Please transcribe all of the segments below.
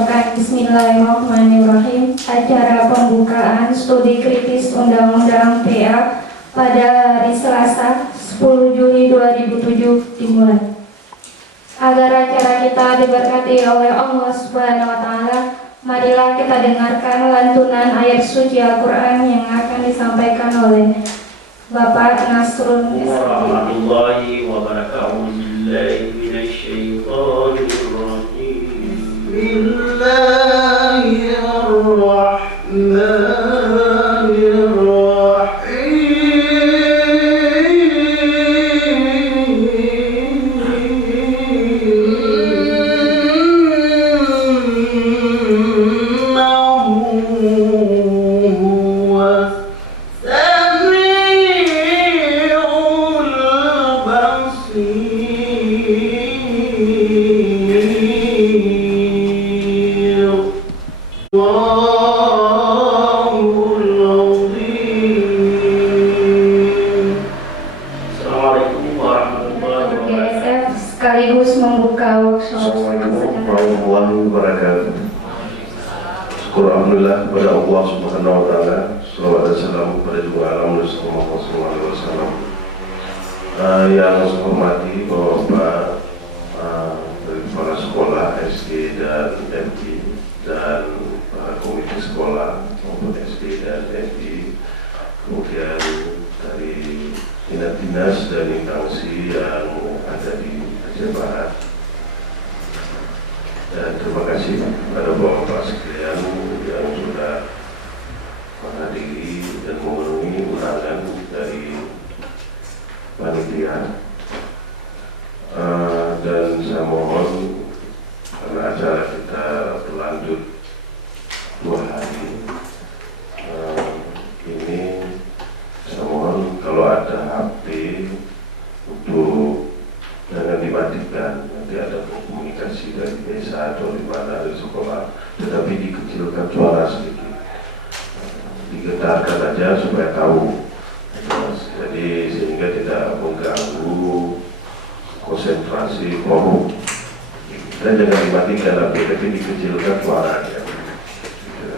mengucapkan Bismillahirrahmanirrahim. Acara pembukaan studi kritis Undang-Undang PA pada hari Selasa 10 Juli 2007 dimulai. Agar acara kita diberkati oleh Allah Subhanahu wa Ta'ala, marilah kita dengarkan lantunan ayat suci Al-Quran yang akan disampaikan oleh Bapak Nasrul warahmatullahi wabarakatuh. Sekaligus membuka workshop. Assalamualaikum warahmatullahi wabarakatuh. Syukur alhamdulillah kepada Allah Subhanahu wa Ta'ala. Salawat dan salam kepada juga Muhammad sallallahu alaihi wasallam. Yang saya hormati Bapak dari kepala sekolah SD dan MI dan komite sekolah maupun SD dan MI, kemudian dari dinas dan instansi yang ada di Aceh Barat, dan terima kasih kepada bapak-bapak sekalian yang sudah menghadiri dan memenuhi undangan dari panitia. Dan saya mohon, karena acara kita berlanjut 2 hari ini, saya mohon kalau ada HP untuk jangan dimatikan. Nanti ada komunikasi dari desa atau di mana dari sekolah, tetapi dikecilkan suara sedikit, digetarkan aja supaya tahu. Jadi sehingga tidak mengganggu konsentrasi forum. Dan jangan dimatikan tapi dikecilkan suaranya,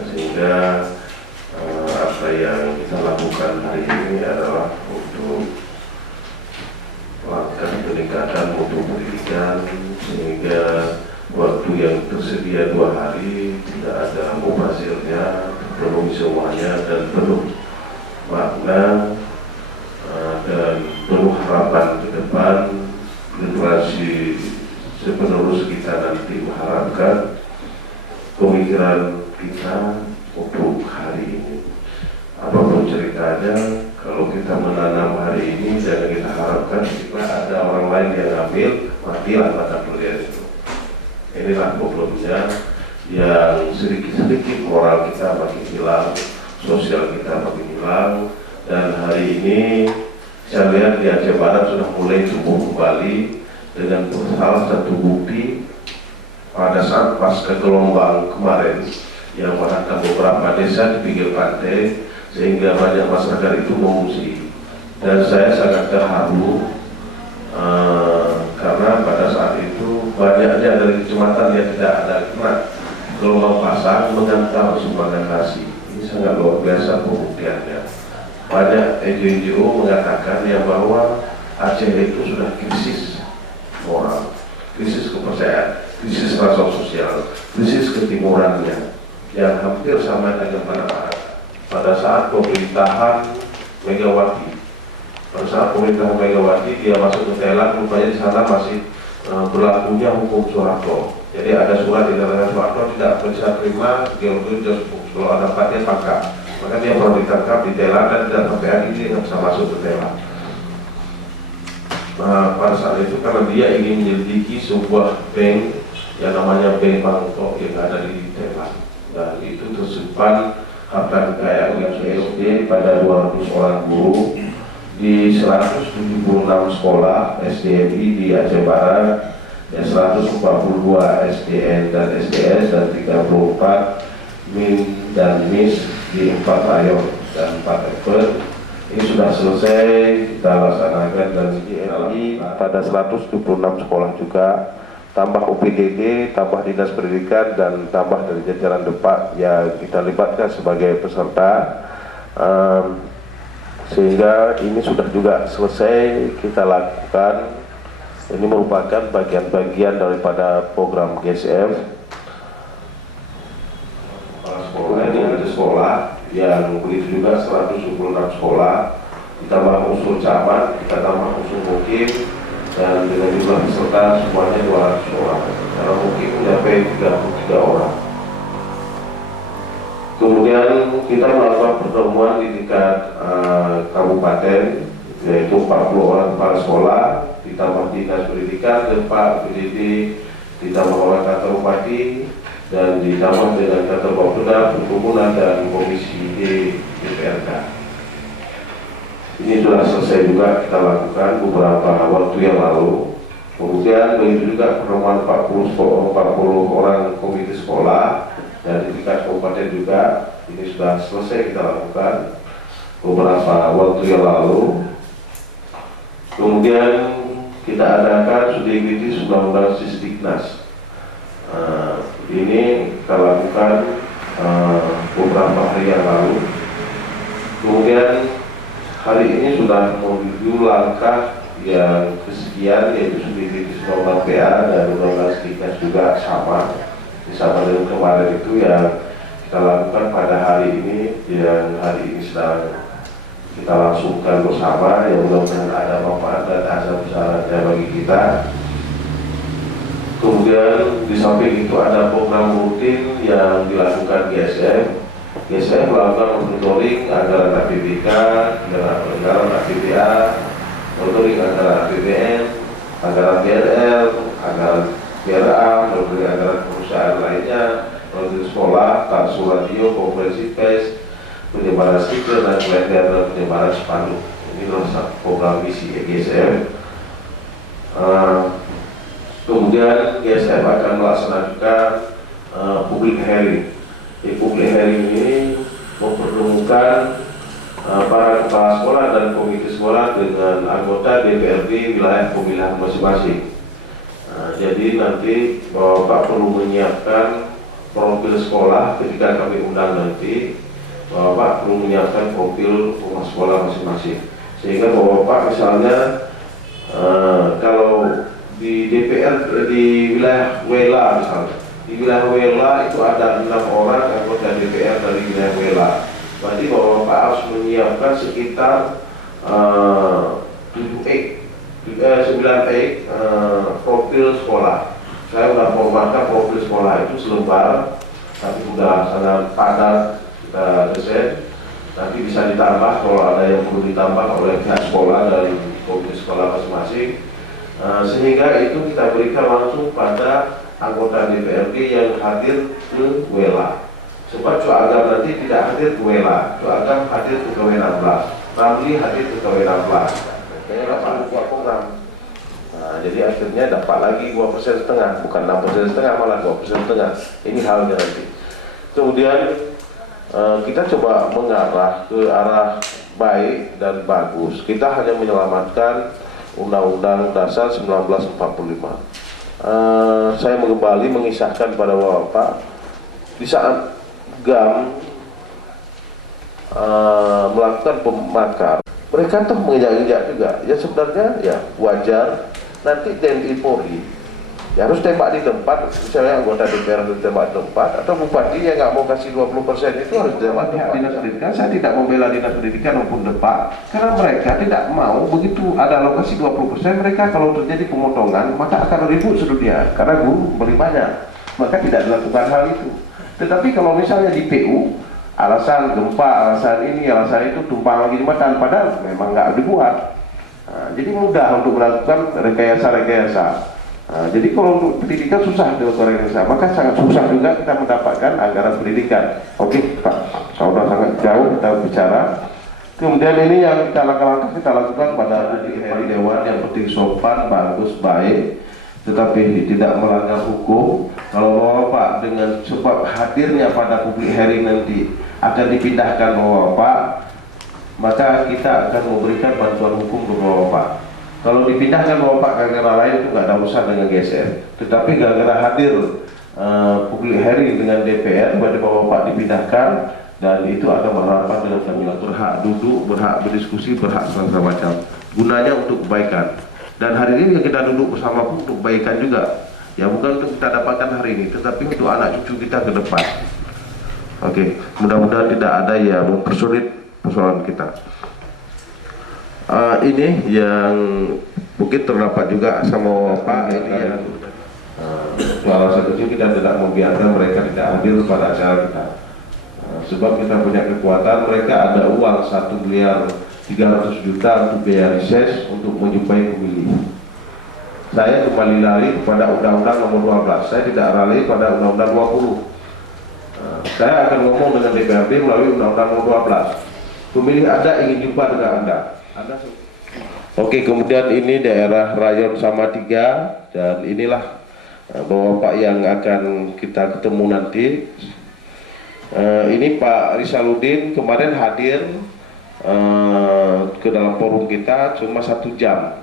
sehingga apa yang kita lakukan hari ini adalah untuk melakukan peningkatan mutu pendidikan, sehingga waktu yang tersedia 2 hari tidak ada mubazirnya, penuh semuanya dan penuh makna dan penuh harapan ke depan. Generasi sepenerus kita nanti mengharapkan pemikiran kita untuk hari ini. Apapun ceritanya, kalau kita menanam hari ini, jangan kita harapkan jika ada orang lain yang ambil, matilah mata kuliah itu. Inilah problemnya, yang sedikit-sedikit moral kita makin hilang, sosial kita makin hilang. Dan hari ini saya lihat di Aceh Barat sudah mulai tumbuh kembali dengan salah satu bukti pada saat pasca gelombang kemarin yang menghantam beberapa desa di pinggir pantai, sehingga banyak masyarakat itu mengungsi. Dan saya sangat terharu karena pada saat itu banyaknya dari kecamatan yang tidak ada kena gelombang pasang mengantar sumbangan nasi. Ini sangat luar biasa pembuktiannya. Banyak NGO mengatakan yang bahwa Aceh itu sudah krisis moral, krisis kepercayaan, krisis rasa sosial, krisis ketimurannya yang hampir sama dengan pada saat pemerintahan Megawati. Pada saat pemerintahan Megawati dia masuk ke Thailand, rupanya di sana masih berlakunya hukum Soeharto. Jadi ada surat di dalam Soeharto tidak bisa terima geologi kalau ada empatnya pangkat. Maka dia pernah ditangkap di Thailand dan tidak sampai hari ini tidak bisa masuk ke Thailand. Pada saat itu karena dia ingin menyelidiki sebuah bank yang namanya Bank Bangkok yang ada di Thailand, dan itu tersimpan harta kekayaan yang SD pada 200 orang guru di 176 sekolah SDMI di Aceh Barat, dan 142 SDN dan SDS, dan 34 MIN dan MIS di 4 rayon dan 4 ekor. Ini sudah selesai kita laksanakan, dan ini pada 126 sekolah juga tambah UPDD, tambah Dinas Pendidikan, dan tambah dari jajaran Depak yang kita libatkan sebagai peserta, sehingga ini sudah juga selesai kita lakukan. Ini merupakan bagian-bagian daripada program GSF. Sekolah ini ada sekolah yang begitu juga 176 sekolah, ditambah unsur camat, kita tambah unsur mukim, dan dengan jumlah peserta semuanya 200 orang. Karena mukim mencapai 33 orang. Kemudian kita melakukan pertemuan di tingkat kabupaten, yaitu 40 orang kepala sekolah, ditambah Dinas Pendidikan, Depak, PDD, ditambah oleh kantor bupati, dan ditambah dengan kantor Bapeda, perhubungan, dan komisi D DPRK. Ini sudah selesai juga kita lakukan beberapa waktu yang lalu. Kemudian begitu juga pertemuan 40 orang komite sekolah dan di tingkat kabupaten juga, ini sudah selesai kita lakukan beberapa waktu yang lalu. Kemudian kita adakan studi kritis undang-undang Sisdiknas. Ini kita lakukan beberapa hari yang lalu. Kemudian hari ini sudah menuju langkah yang kesekian, yaitu studi kritis undang-undang PA dan undang-undang Sisdiknas juga sama dengan kemarin itu yang kita lakukan pada hari ini, yang hari ini sedang kita langsungkan bersama, yang mudah-mudahan ada manfaat dan ada besarnya bagi kita. Kemudian di samping itu ada program rutin yang dilakukan GSF. GSF melakukan monitoring anggaran APBK, anggaran APBA, monitoring anggaran APBN, anggaran BRL, anggaran BRA, monitoring anggaran perusahaan lainnya, monitoring sekolah, taksu radio, konferensi pers, penyebaran stiker dan kalender dan penyebaran spanduk. Ini adalah program misi GSF. Kemudian GSF akan melaksanakan public hearing. Di public hearing ini mempertemukan para kepala sekolah dan komite sekolah dengan anggota DPRD wilayah pemilihan masing-masing. Jadi nanti Bapak perlu menyiapkan profil sekolah ketika kami undang nanti. Bapak perlu menyiapkan profil rumah sekolah masing-masing, sehingga Bapak misalnya kalau di DPR di wilayah Wela misalnya, di wilayah Wela itu ada 6 orang anggota DPR dari wilayah Wela, berarti Bapak harus menyiapkan sekitar 9 profil sekolah. Saya sudah formatkan profil sekolah itu selembar, tapi sudah sangat padat kita desain. Nanti bisa ditambah kalau ada yang perlu ditambah oleh pihak sekolah dari komite sekolah masing-masing, sehingga itu kita berikan langsung pada anggota DPRD yang hadir ke WELA. Sebab Coagam nanti tidak hadir ke WELA, Coagam hadir ke KW 16, Ramli hadir ke KW 16. Kayaknya dapat buat program. Jadi akhirnya dapat lagi 2,5%, bukan 6,5%, malah 2,5%. Ini halnya nanti. Kemudian kita coba mengarah ke arah baik dan bagus. Kita hanya menyelamatkan Undang-Undang Dasar 1945. Saya kembali mengisahkan pada Bapak, di saat GAM melakukan pemakar, mereka tuh menginjak-injak juga. Ya sebenarnya ya wajar. Nanti TNI Polri ya harus tembak di tempat, misalnya anggota DPR harus tembak di tempat, atau bupati yang nggak mau kasih 20% itu harus tembak di tempat. Dinas Pendidikan, saya tidak membela Dinas Pendidikan maupun Depak, karena mereka tidak mau begitu ada alokasi 20%, mereka kalau terjadi pemotongan maka akan ribut sedunia, karena guru beli banyak, maka tidak dilakukan hal itu. Tetapi kalau misalnya di PU, alasan gempa, alasan ini, alasan itu, tumpang lagi jembatan, padahal memang nggak dibuat. Jadi mudah untuk melakukan rekayasa-rekayasa. Jadi kalau untuk pendidikan susah dilakukan rekayasa, maka sangat susah juga kita mendapatkan anggaran pendidikan. Oke Pak, sudah sangat jauh kita bicara. Kemudian ini yang kita lakukan pada hari Dewan, yang penting sopan, bagus, baik, tetapi tidak melanggar hukum. Kalau Bapak dengan sebab hadirnya pada public hearing nanti akan dipindahkan Bapak, maka kita akan memberikan bantuan hukum kepada Bapak. Kalau dipindahkan Bapak ke negara lain itu nggak ada urusan dengan GSM. Tetapi gara-gara hadir public hearing dengan DPR, pada Bapak dipindahkan, dan itu ada berharapan dengan kami berhak duduk, berhak berdiskusi, berhak segala macam. Gunanya untuk kebaikan. Dan hari ini kita duduk bersama pun untuk kebaikan juga. Ya bukan untuk kita dapatkan hari ini, tetapi untuk anak cucu kita ke depan. Oke, mudah-mudahan tidak ada yang mempersulit persoalan kita. Ini yang mungkin terdapat juga sama Pak ini yang alasan kecil kita tidak membiarkan mereka tidak hadir pada acara kita. Sebab kita punya kekuatan, mereka ada uang 1.300.000.000 untuk biaya riset untuk menjumpai pemilih. Saya kembali lari kepada Undang-Undang Nomor 12. Saya tidak lari pada Undang-Undang 20. Saya akan ngomong dengan DPRD melalui Undang-Undang Nomor 12. Pemilih Anda ingin jumpa dengan Anda. Oke, kemudian ini daerah Rayon Salatiga, dan inilah Bapak yang akan kita ketemu nanti. Ini Pak Risaluddin kemarin hadir ke dalam forum kita cuma 1 jam.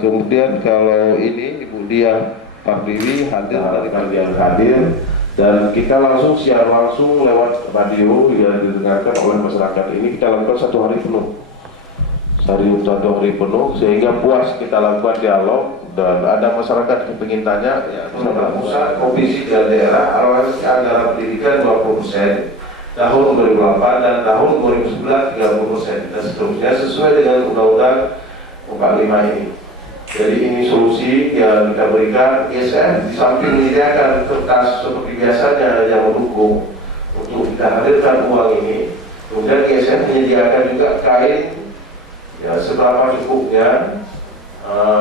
Kemudian kalau ini Ibu Dia Pardiwi hadir dari kalian hadir, dan kita langsung siar langsung lewat radio yang didengarkan oleh masyarakat. Ini kita lakukan 1 hari penuh, 1 hari penuh, sehingga puas kita lakukan dialog. Dan ada masyarakat yang ingin tanya, ya, pemerintah pusat, provinsi dan daerah alokasi anggaran pendidikan 20%, tahun 2008 dan tahun 2009 30%, dan seterusnya sesuai dengan Undang-Undang 45 ini. Jadi ini solusi yang kita berikan. ISN di samping menyediakan kertas seperti biasanya yang mendukung untuk kita hadirkan uang ini, kemudian ISN menyediakan juga kain ya seberapa cukupnya.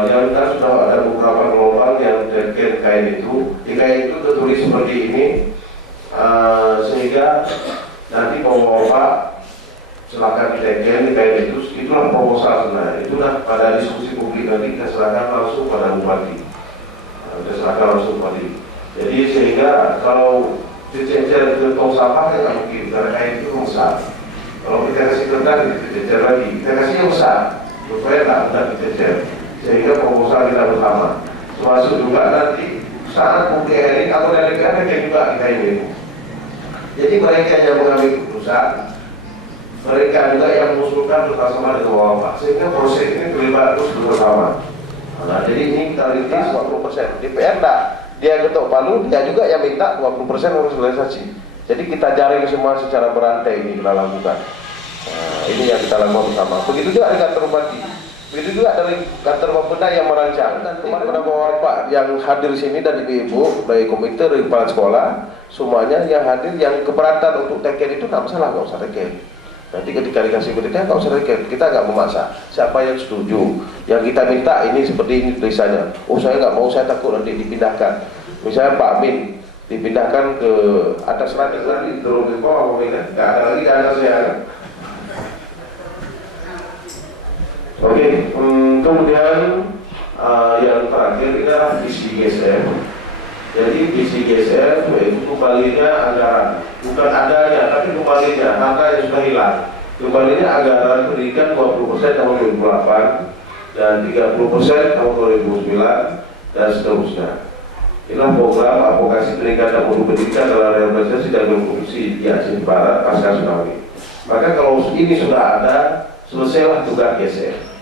Yang kita sudah ada beberapa gelombang yang terkait kain itu. Di kain itu tertulis seperti ini, sehingga nanti Bapak silakan diteken di kain itu. Itulah proposal sebenarnya. Itulah pada diskusi publik nanti kita serahkan langsung pada Bupati. Kita serahkan langsung Bupati. Jadi sehingga kalau dicecer ke tong sampah kan nggak mungkin, karena kain itu rusak. Kalau kita kasih kertas dicecer lagi, kita kasih yang besar supaya tak mudah dicecer. Sehingga proposal kita bersama, termasuk juga nanti saat publik hearing atau dari mereka juga kita ini. Jadi mereka yang mengambil keputusan, mereka juga yang mengusulkan bersama dengan Bapak, sehingga proses ini terlibat terus bersama. Nah, jadi ini kita rintis 20%. DPR enggak, dia ketok palu, dia juga yang minta 20% harus realisasi. Jadi kita jaring semua secara berantai ini kita lakukan. Nah, ini yang kita lakukan bersama. Begitu juga dengan kantor bupati. Begitu juga dari kantor Bapeda yang merancang. Nanti kepada Bapak yang hadir di sini dan ibu-ibu dari komite, dari kepala sekolah, semuanya yang hadir yang keberatan untuk teken itu tidak masalah, nggak usah teken. Nanti ketika dikasih berita nggak usah teken, kita nggak memaksa. Siapa yang setuju, yang kita minta ini seperti ini tulisannya. Oh saya nggak mau, saya takut nanti dipindahkan. Misalnya Pak Min dipindahkan ke atas ranting tadi, turun ke bawah, nggak ada lagi dana saya. Oke, kemudian yang terakhir adalah visi GSM. Jadi visi GSM itu kembalinya anggaran, bukan adanya, tapi kembalinya harta yang sudah hilang. Kembalinya anggaran pendidikan 20% tahun 2008 dan 30% tahun 2009 dan seterusnya. Inilah program advokasi peningkatan mutu pendidikan dalam rehabilitasi dan berfungsi di Aceh Barat pasca tsunami. Maka kalau ini sudah ada, selesailah tugas GSM.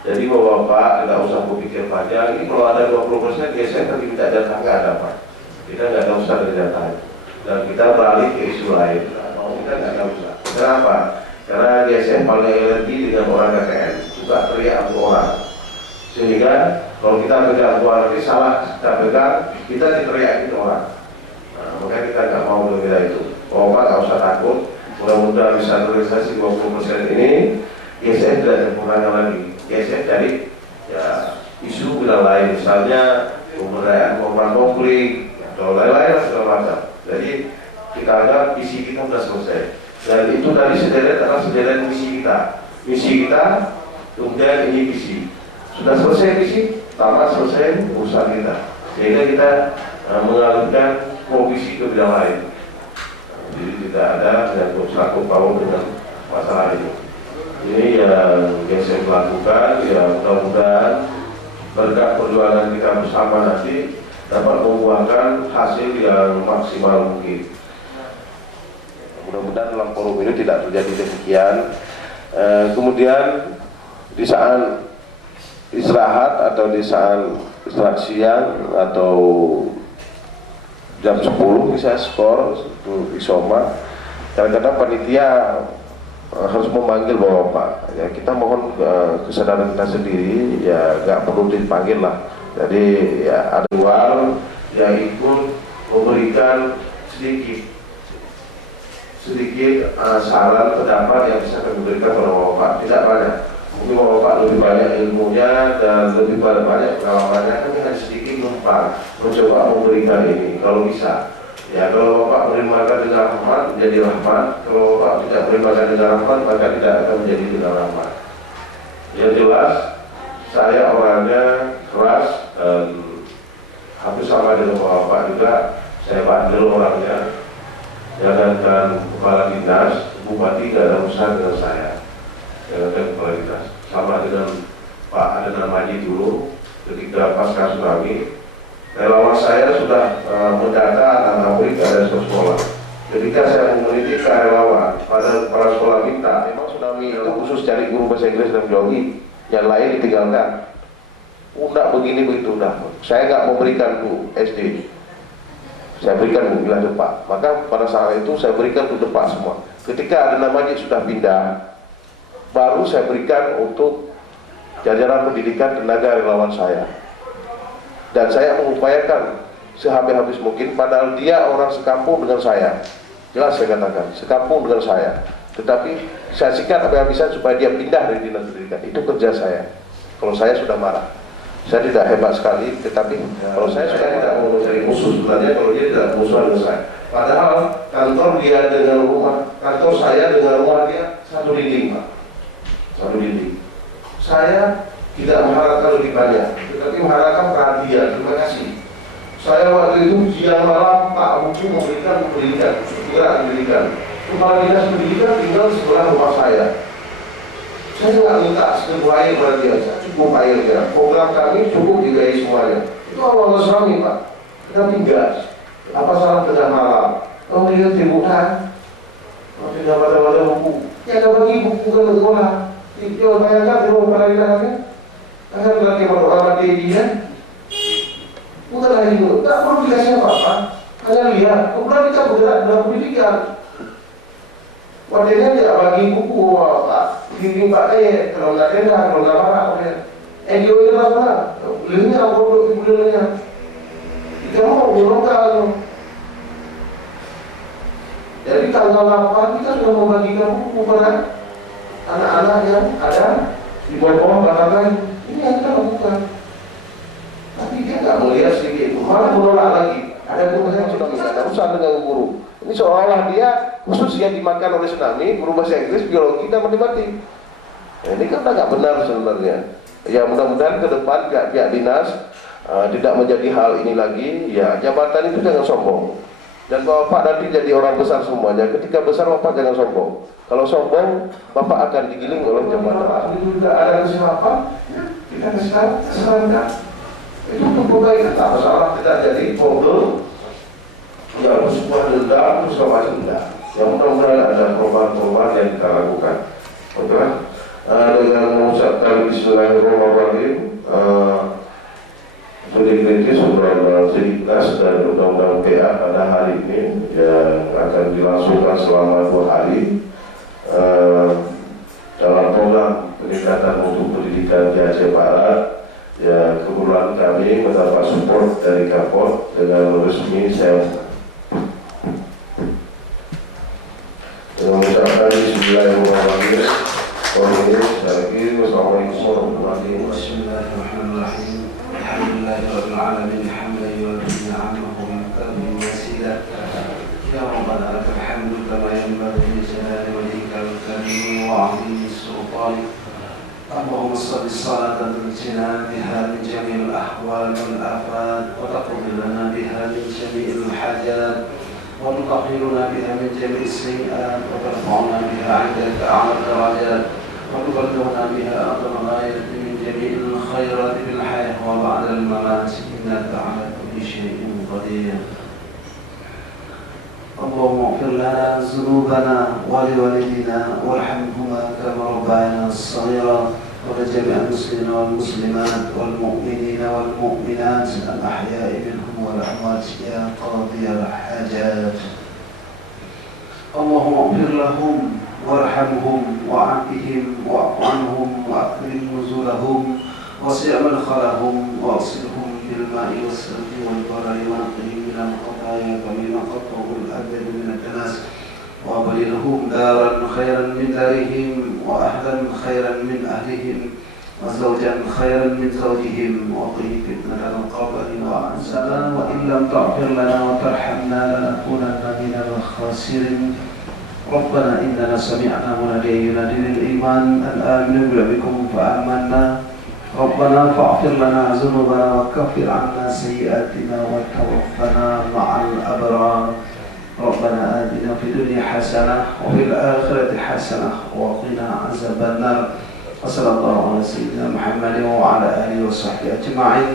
Jadi Bapak tidak usah berpikir panjang. Ini kalau ada 20% GSM tapi kita data nggak dapat. Kita nggak ada usah dari data. Dan kita beralih ke isu lain. Kita nggak ada usah. Kenapa? Karena GSM paling alergi dengan orang KKN. Juga teriak orang. Sehingga kalau kita pegang orang ini salah, kita pegang, kita diteriakin orang. Nah, makanya kita nggak mau berbeda itu. Bapak nggak usah takut. Mudah-mudahan bisa realisasi 20% ini. GSM tidak ada pengurangan lagi. GSM dari ya isu bila lain, misalnya pemberdayaan korban konflik atau lain-lain segala macam. Jadi kita anggap misi kita sudah selesai. Dan itu tadi sederet adalah sederet misi kita. Misi kita, kemudian ini visi. Sudah selesai misi, tamat selesai urusan kita. Sehingga kita mengalihkan provisi ke bidang lain. Jadi tidak ada yang sangkut paut dengan masalah ini. Ini yang GSM lakukan, ya mudah-mudahan berkat perjuangan kita bersama nanti dapat membuahkan hasil yang maksimal mungkin. Mudah-mudahan dalam forum ini tidak terjadi demikian. Kemudian di saat istirahat atau di saat istirahat siang atau jam 10 bisa skor untuk isoma, kadang-kadang panitia harus memanggil bapak-bapak. Ya, kita mohon kesadaran kita sendiri, ya nggak perlu dipanggil lah. Jadi ya ada dual yang ikut memberikan sedikit saran pendapat yang bisa kami berikan kepada bapak, tidak banyak. Mungkin bapak lebih banyak ilmunya dan lebih banyak pengalamannya, kami hanya sedikit numpang mencoba memberikan ini kalau bisa. Ya, kalau bapak menerima dengan rahmat menjadi rahmat, kalau bapak tidak menerima dengan rahmat maka tidak akan menjadi dengan rahmat. Yang jelas saya orangnya keras dan hampir sama dengan bapak juga, saya bandel orangnya. Jangankan kepala dinas, bupati tidak ada urusan dengan saya. Jangankan kepala dinas, sama dengan Pak Adnan Maji dulu ketika pasca tsunami, relawan saya sudah mendata anak murid dari sekolah. Ketika saya meneliti relawan pada kepala sekolah minta, memang tsunami itu khusus cari guru bahasa Inggris dan biologi, yang lain ditinggalkan. Udah begini begitu udah. Saya nggak memberikan Bu SD. Saya berikan Bu wilayah Depak. Maka pada saat itu saya berikan untuk Depak semua. Ketika Adnan Maji sudah pindah, baru saya berikan untuk jajaran pendidikan tenaga relawan saya. Dan saya mengupayakan sehabis-habis mungkin, padahal dia orang sekampung dengan saya. Jelas saya katakan, sekampung dengan saya. Tetapi saya sikat habis-habisan supaya dia pindah dari dinas pendidikan. Itu kerja saya. Kalau saya sudah marah, saya tidak hebat sekali, tetapi kalau saya sudah tidak mau mencari musuh sebenarnya kalau dia tidak musuhan dengan saya. Padahal kantor dia dengan rumah, kantor saya dengan rumah dia satu dinding, Pak. Satu dinding. Saya tidak mengharapkan lebih banyak, tetapi mengharapkan perhatian. Terima kasih. Saya waktu itu siang malam Pak Buku memberikan pendidikan, segera pendidikan. Kepala dinas pendidikan tinggal sebelah rumah saya. Saya nggak minta sebuah air pada dia, cukup air ya. Program kami cukup dibiayai semuanya. Itu awal suami Pak. Tetapi enggak. Apa salah tengah malam? Kalau dia tiburan, kalau tidak baca buku, ya ada bagi buku ke sekolah. Dia bayangkan di rumah pada dinasnya. Akan berarti berdoa mati dia. Bukan lagi itu, tak perlu dikasih apa-apa. Hanya lihat, kemudian kita bergerak dalam pendidikan. Wadahnya tidak bagi buku, Pak. Dinding Pak kalau nggak tenda, kalau nggak marah, NGO itu apa? Belinya produk ibu-ibunya. Kita mau golongkan. Jadi tanggal 8 kita sudah membagikan buku kepada anak-anak yang ada di bawah katakan ini yang kita lakukan. Tapi dia nggak melihat sedikit itu, malah menolak lagi. Ada guru yang sudah minta usaha dengan guru. Ini seolah-olah dia khusus yang dimakan oleh tsunami, guru bahasa Inggris, biologi, dan matematik. Nah, ini kan nggak benar sebenarnya. Ya mudah-mudahan ke depan pihak dinas tidak menjadi hal ini lagi. Ya jabatan itu jangan sombong. Dan Bapak nanti jadi orang besar semuanya. Ketika besar Bapak jangan sombong. Kalau sombong Bapak akan digiling oleh jabatan. Bapak itu tidak ada kesilapan, kita kesarankan. Itu untuk kebaikan, tak masalah kita jadi problem. Ya sebuah dendam, segala macam enggak. Yang mudah-mudahan ada perubahan-perubahan yang kita lakukan. Oke. Dengan mengucapkan Bismillahirrahmanirrahim, studi kritis undang-undang 11 dan undang-undang PA pada hari ini yang akan dilangsungkan selama 2 hari dalam program peningkatan untuk pendidikan di Aceh Barat. Ya kebetulan kami mendapat support dari Kapolri dengan resmi saya mengucapkan Bismillahirrahmanirrahim. Assalamualaikum warahmatullahi wabarakatuh. Bismillahirrahmanirrahim. Alhamdulillahirabbil alamin hamdan yuwaffi ni'amahu wa yukafi wasilah. Ya Rabbana lakal hamdu kama yanbaghi li jalali wajhikal karim wa 'azimi sultanik. اللهم صل صلاة تنجينا بها من جميع الأحوال والآفات وتقضي لنا بها من جميع الحاجات وتطهرنا بها من جميع السيئات وترفعنا بها عندك أعلى الدرجات وتبلغنا بها واغفر لنا ذنوبنا ولوالدينا وارحمهما كما ربيانا صغيرا ولجميع المسلمين والمسلمات والمؤمنين والمؤمنات الأحياء منهم والأموات يا قاضي الحاجات. اللهم اغفر لهم وارحمهم وعافهم واعف عنهم واكرم نزلهم وسع مدخلهم واغسلهم بالماء والثلج والبرد ونقهم من الخطايا كما ينقضه الابد من الدنس وابدلهم دارا خيرا من دارهم واهلا خيرا من اهلهم وزوجا خيرا من زوجهم وقهم فتنة القبر وعنسنا وان لم تغفر لنا وترحمنا لنكونن من الخاسرين. ربنا إننا سمعنا مناديا ينادي للإيمان أن آمنوا بربكم فآمنا. ربنا فاغفر لنا ذنوبنا وكفر عنا سيئاتنا وتوفنا مع الأبرار. ربنا آتنا في الدنيا حسنة وفي الآخرة حسنة وقنا عذاب النار. وصلى الله على سيدنا محمد وعلى آله وصحبه أجمعين.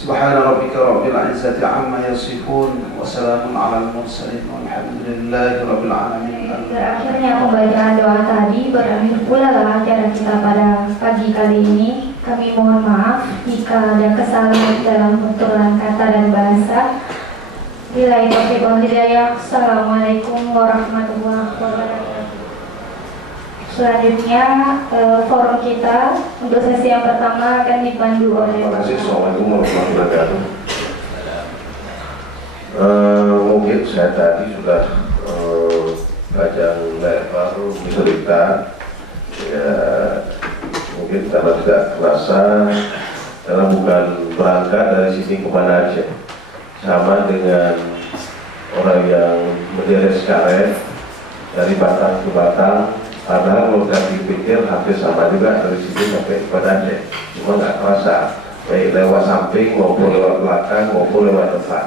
سبحان ربك رب العزة عما يصفون وسلام على المرسلين والحمد لله رب العالمين. Akhirnya pembacaan doa tadi berakhir pula acara kita pada pagi kali ini. Kami mohon maaf jika ada kesalahan dalam penuturan kata dan bahasa. Billahi taufiq wal hidayah. Assalamualaikum warahmatullahi wabarakatuh. Selanjutnya forum kita untuk sesi yang pertama akan dipandu oleh Terima kasih. Assalamualaikum warahmatullahi wabarakatuh. Mungkin saya tadi sudah panjang lebar cerita, ya mungkin karena tidak terasa, karena bukan berangkat dari sini ke mana aja, sama dengan orang yang menderes karet dari batang ke batang. Padahal kalau kita dipikir hampir sama juga dari sini sampai ke badannya, cuma nggak terasa, baik lewat samping maupun lewat belakang maupun lewat depan.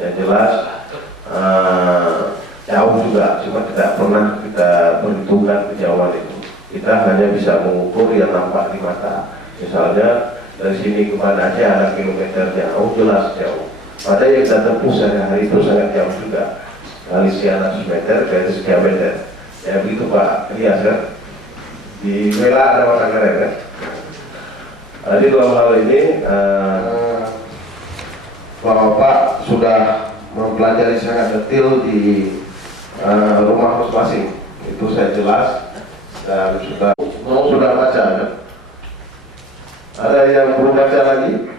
Yang jelas jauh juga, cuma tidak pernah kita perhitungkan kejauhan itu. Kita hanya bisa mengukur yang nampak di mata. Misalnya dari sini ke mana aja ada kilometernya, oh jelas jauh. Padahal yang kita tempuh sehari-hari itu sangat jauh juga. Kali sekian ratus meter, kali sekian meter. Ya begitu Pak Elias kan? Di Mela ada mata karet kan? Jadi dalam hal ini Bapak sudah mempelajari sangat detail di rumah masing-masing. Itu saya jelas dan sudah baca kan? Ada yang belum baca lagi?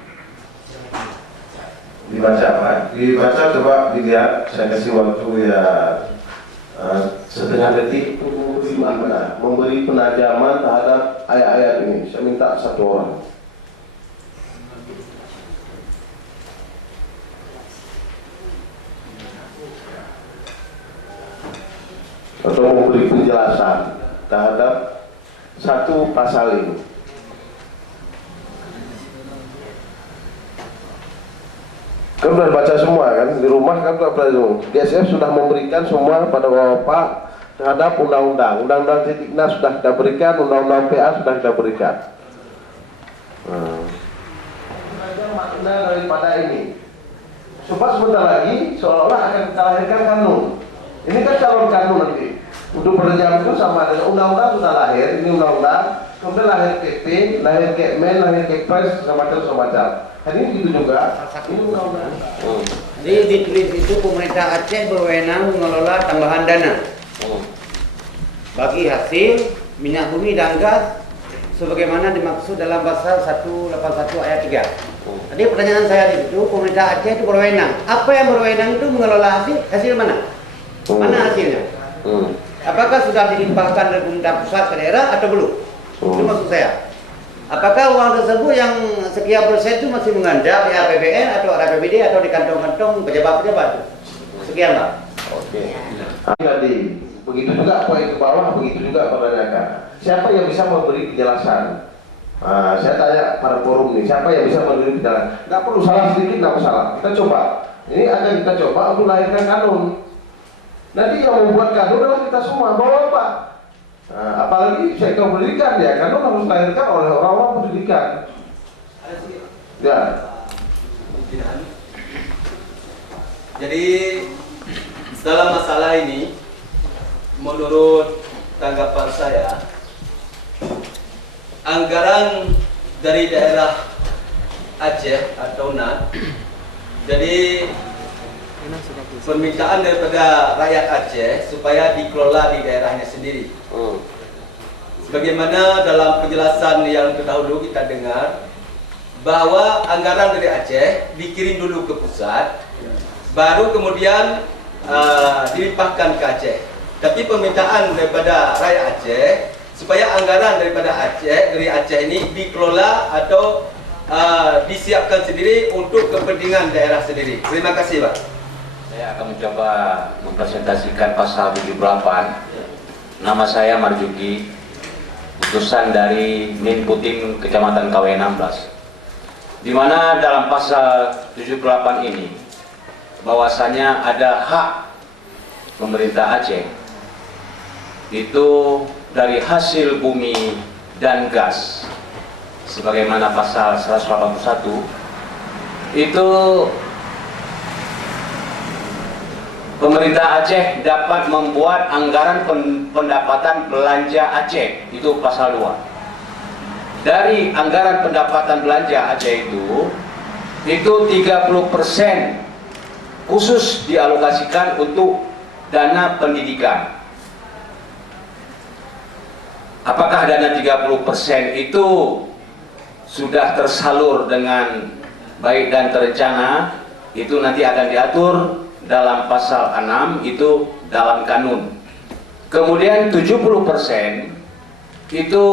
Dibaca Pak? Dibaca coba dilihat, saya kasih waktu ya setengah detik untuk memberi penajaman terhadap ayat-ayat ini. Saya minta satu orang. Atau memberi penjelasan terhadap satu pasal ini. Kan sudah baca semua kan, di rumah kan sudah baca semua. GSF sudah memberikan semua pada Bapak terhadap undang-undang. Undang-undang Titiknas sudah kita berikan, undang-undang PA sudah kita berikan. Makna daripada ini. Sebab sebentar lagi seolah-olah akan kita lahirkan kanun. Ini kan calon kanun nanti. Untuk berjam itu sama dengan undang-undang sudah lahir, ini undang-undang, kemudian lahir PP, lahir Kekmen, lahir Kepres, semacam. Hari ini gitu juga. Ini undang-undang. Jadi ditulis itu pemerintah Aceh berwenang mengelola tambahan dana bagi hasil minyak bumi dan gas sebagaimana dimaksud dalam pasal 181 ayat 3. Jadi pertanyaan saya di situ, pemerintah Aceh itu berwenang. Apa yang berwenang itu mengelola hasil mana? Mana hasilnya? Apakah sudah dilimpahkan dari pemerintah pusat ke daerah atau belum? Itu maksud saya. Apakah uang tersebut yang sekian persen itu masih mengendap di APBN atau APBD atau di kantong-kantong pejabat-pejabat? Sekian Pak. Oke. Jadi begitu juga poin ke bawah, begitu juga pertanyakan. Siapa yang bisa memberi penjelasan? Saya tanya pada forum ini, siapa yang bisa memberi penjelasan? Nggak perlu salah sedikit, nggak masalah. Kita coba. Ini akan kita coba untuk lahirkan kanun. Nanti yang membuat kanun adalah kita semua, Bapak. Apalagi sektor pendidikan ya, kanun harus dilahirkan oleh orang-orang pendidikan. Ya. Jadi dalam masalah ini menurut tanggapan saya, anggaran dari daerah Aceh atau NAN, jadi permintaan daripada rakyat Aceh supaya dikelola di daerahnya sendiri. Sebagaimana dalam penjelasan yang terdahulu kita dengar, bahwa anggaran dari Aceh dikirim dulu ke pusat, baru kemudian dilimpahkan ke Aceh. Tapi permintaan daripada rakyat Aceh supaya anggaran daripada Aceh, dari Aceh ini dikelola atau disiapkan sendiri untuk kepentingan daerah sendiri. Terima kasih, Pak. Saya akan mencoba mempresentasikan pasal 78. Nama saya Marjuki, utusan dari Minputim Kecamatan KW 16. Di mana dalam pasal 78 ini bahwasanya ada hak pemerintah Aceh itu dari hasil bumi dan gas, sebagaimana pasal 181 itu pemerintah Aceh dapat membuat anggaran pendapatan belanja Aceh, itu pasal 2. Dari anggaran pendapatan belanja Aceh itu 30% khusus dialokasikan untuk dana pendidikan. Apakah dana 30% itu sudah tersalur dengan baik dan terencana? Itu nanti akan diatur dalam pasal 6 itu dalam kanun. Kemudian 70% itu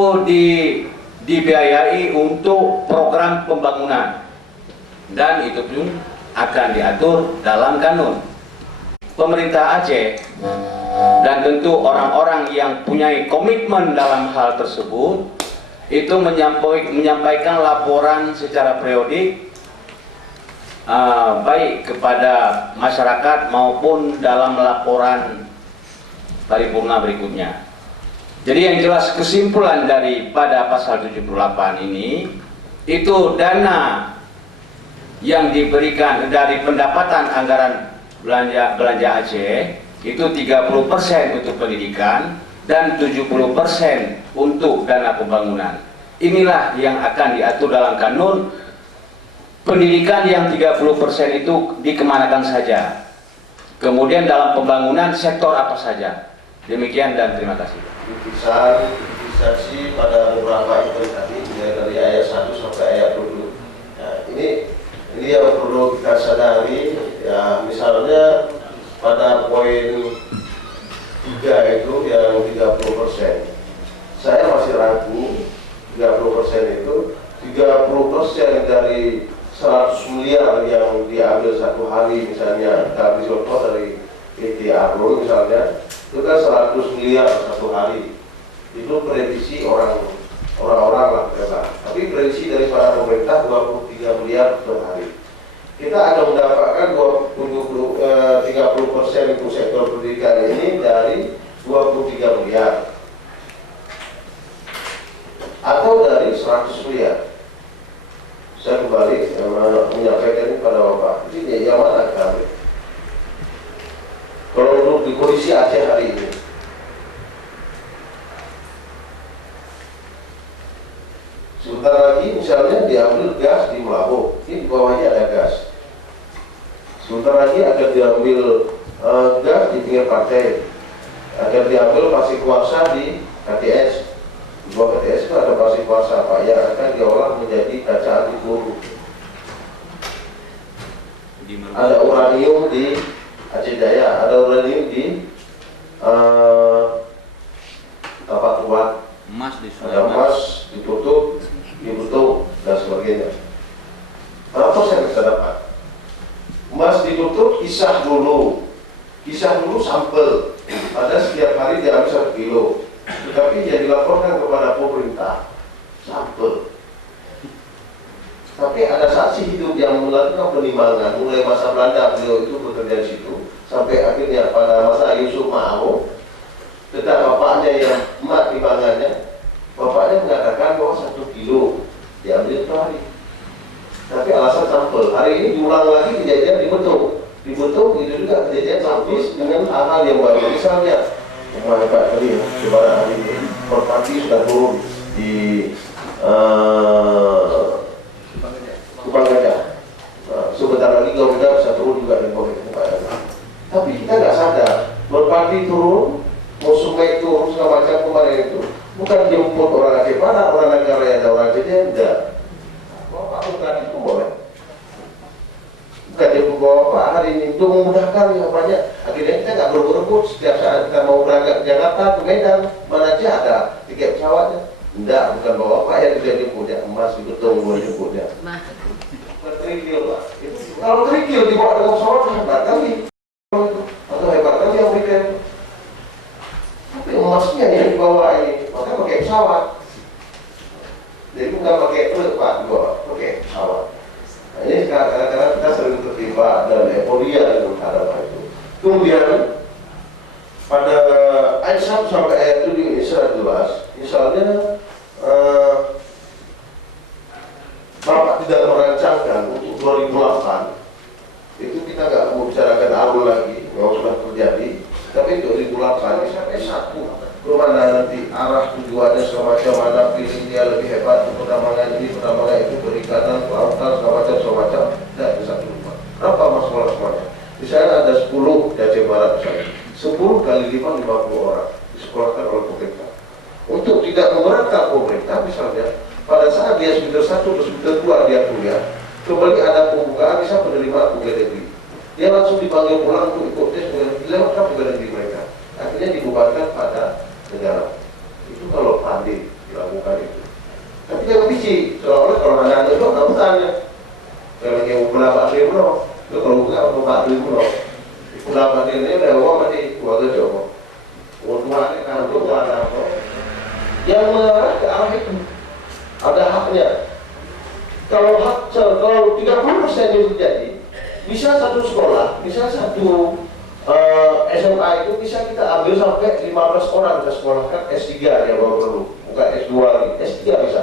dibiayai untuk program pembangunan, dan itu pun akan diatur dalam kanun. Pemerintah Aceh dan tentu orang-orang yang punya komitmen dalam hal tersebut itu menyampaikan laporan secara periodik, baik kepada masyarakat maupun dalam laporan paripurna berikutnya. Jadi yang jelas kesimpulan daripada pasal 78 ini, itu dana yang diberikan dari pendapatan anggaran belanja Aceh itu 30% untuk pendidikan dan 70% untuk dana pembangunan. Inilah yang akan diatur dalam kanun. Pendidikan yang 30% itu dikemanakan saja. Kemudian dalam pembangunan sektor apa saja. Demikian dan terima kasih. Intisari pada beberapa itu tadi, dari ayat 1 sampai ayat 20. Nah, ini yang perlu kita sadari, ya, misalnya pada poin 3 itu yang 30%. Saya masih ragu 30% itu 30% dari 100 miliar yang diambil satu hari, misalnya kami contoh dari PT Arlo misalnya, itu kan 100 miliar satu hari. Itu prediksi orang-orang lah, tapi prediksi dari para pemerintah 23 miliar per hari. Kita akan mendapatkan 30% untuk sektor pendidikan ini dari 23 miliar atau dari 100 miliar. Saya kembali menyampaikan ini pada Bapak. Ini yang mana kami? Kalau untuk di kondisi Aceh hari ini, sebentar lagi misalnya diambil gas di Melabu, ini di bawahnya ada gas. Sebentar lagi akan diambil gas di pinggir pantai, akan diambil pasir kuarsa di KTS. Di bawah KTS itu ada pasir kuarsa Pak, yang akan diolah menjadi kaca anti peluru. Ada uranium di Aceh Jaya, ada uranium di Tapak Tuan, ada emas ditutup, dibutuh dan sebagainya. Berapa persen bisa dapat? Emas ditutup, kisah dulu sampel, ada setiap hari diambil 1 kilo, tetapi yang dilaporkan kepada pemerintah sampel. Tapi ada saksi hidup yang melakukan penimbangan mulai masa Belanda, beliau itu bekerja di situ sampai akhirnya pada masa Yusuf Ma'au, tentang bapaknya yang emat timbangannya, bapaknya mengatakan bahwa 1 kilo diambil per hari. Tapi alasan sampel. Hari ini diulang lagi kejadian di Betung itu juga kejadian sampis dengan hal-hal yang baru. Misalnya Hebat tadi ya, Jawa hari ini Merpati sudah turun di Kupang Gajah. Sebentar lagi kalau kita bisa turun juga di Kupang. Tapi kita nggak sadar, Merpati turun, Sungai turun segala macam kemarin itu bukan jemput orang Aceh Barat, orang negara yang ada orang Aceh enggak. Bapak bukan itu boleh. Bukan jemput Bapak hari ini untuk memudahkan yang banyak. Akhirnya kita nggak berebut-rebut setiap saat kita mau berangkat ke Jakarta, ke Medan, mana aja ada tiket pesawatnya. Enggak, bukan Bapak yang tidak jemputnya, emas itu tunggu jemputnya. Kerikil lah. Kalau kerikil dibawa dengan pesawat hebat kali. Atau hebat kali Amerika itu. Tapi emasnya yang dibawa ini, maka pakai pesawat. Jadi bukan pakai truk Pak, dibawa pakai pesawat. Nah, ini kadang-kadang kita sering tertimpa dan euforia terhadap itu. Kemudian pada ayat 1 sampai ayat 7 ini sudah jelas, misalnya Bapak tidak merancangkan untuk 2008 itu kita nggak mau bicarakan arul lagi, memang sudah terjadi. Tapi 2008 ini sampai 1 kemana nanti arah tujuannya semacam mana, pilih dia lebih hebat, pertambangan ini, pertambangan itu, perikanan, kelautan, semacam tidak bisa lupa. Berapa masalah semuanya? Misalnya ada 10 di Aceh Barat misalnya, 10 kali 5, 50 orang disekolahkan oleh pemerintah. Untuk tidak memberatkan pemerintah misalnya, pada saat dia semester 1 atau semester 2 dia kuliah, kembali ada pembukaan bisa penerimaan pegawai negeri. Dia langsung dipanggil pulang untuk ikut tes lewatkan pegawai negeri mereka. Akhirnya dibebankan pada negara. Itu kalau pandai dilakukan itu. Tapi jangan biji, seolah-olah kalau anak-anak itu nggak bertanya. Kalau yang pulang Pak Demo, kalau bukan mau Pak Demo, pulang Pak Demo ini lewat mati keluarga Jawa. Kemudian kan itu ada apa? Yang mengarah ke arah itu ada haknya. Kalau 30% itu terjadi, bisa satu sekolah, bisa satu SMA itu bisa kita ambil sampai 15 orang kita sekolahkan S3 ya baru perlu, bukan S2 lagi, S3 bisa.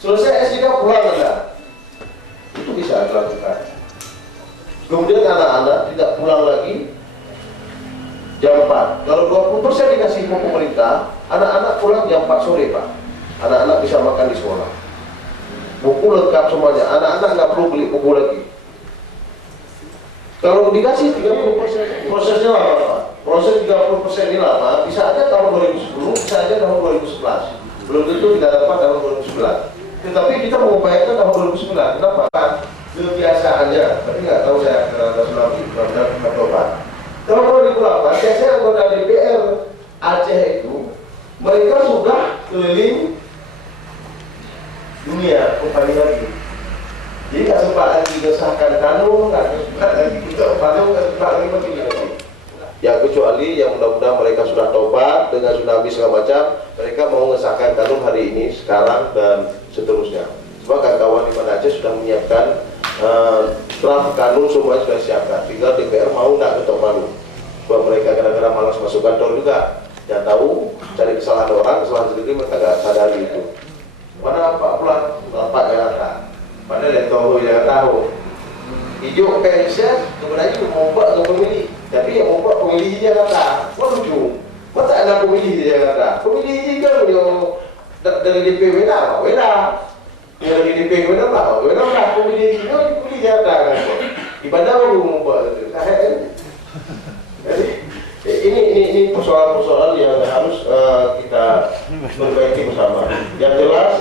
Selesai S3 pulang enggak? Itu bisa dilakukan. Kemudian anak-anak tidak pulang lagi jam 4. Kalau 20% dikasih ke pemerintah, anak-anak pulang jam 4 sore Pak. Anak-anak bisa makan di sekolah. Buku lengkap semuanya, anak-anak nggak perlu beli buku lagi. Kalau dikasih 30%, prosesnya lama Pak. Proses 30% ini lama, bisa aja tahun 2010, bisa aja tahun 2011. Belum tentu tidak dapat tahun 2009. Tetapi kita mengupayakan tahun 2009. Kenapa Pak? Kebiasaannya, tapi nggak tahu saya karena ada tsunami, benar-benar mencoba. Tahun 2008, biasanya anggota DPR Aceh itu, mereka sudah keliling dunia, kembali lagi. Jadi nggak sempat lagi mengesahkan kanun, nggak sempat lagi kita nggak sempat lagi begini lagi. Ya kecuali yang mudah-mudahan mereka sudah tobat dengan tsunami segala macam, mereka mau mengesahkan kanun hari ini, sekarang dan seterusnya. Sebab kawan-kawan di mana Aceh sudah menyiapkan draft kanun semuanya sudah siapkan. Tinggal DPR mau nggak ketok palu. Sebab mereka kadang-kadang malas masuk kantor juga. Yang tahu cari kesalahan orang, kesalahan sendiri mereka nggak sadari itu. Mana Pak Pulang, Bapak Jakarta. Padahal yang tahu jangan tahu. Hijau pensiun sebenarnya mau buat ke pemilih, tapi yang mau buat pemilih di Jakarta. Wah lucu. Masa ada pemilih di Jakarta? Pemilih juga yang dari DP Weda, yang dari DP Weda lah, pemilih Jakarta kan. Ibadah baru mau buat. Jadi ini persoalan-persoalan yang harus kita perbaiki bersama. Yang jelas.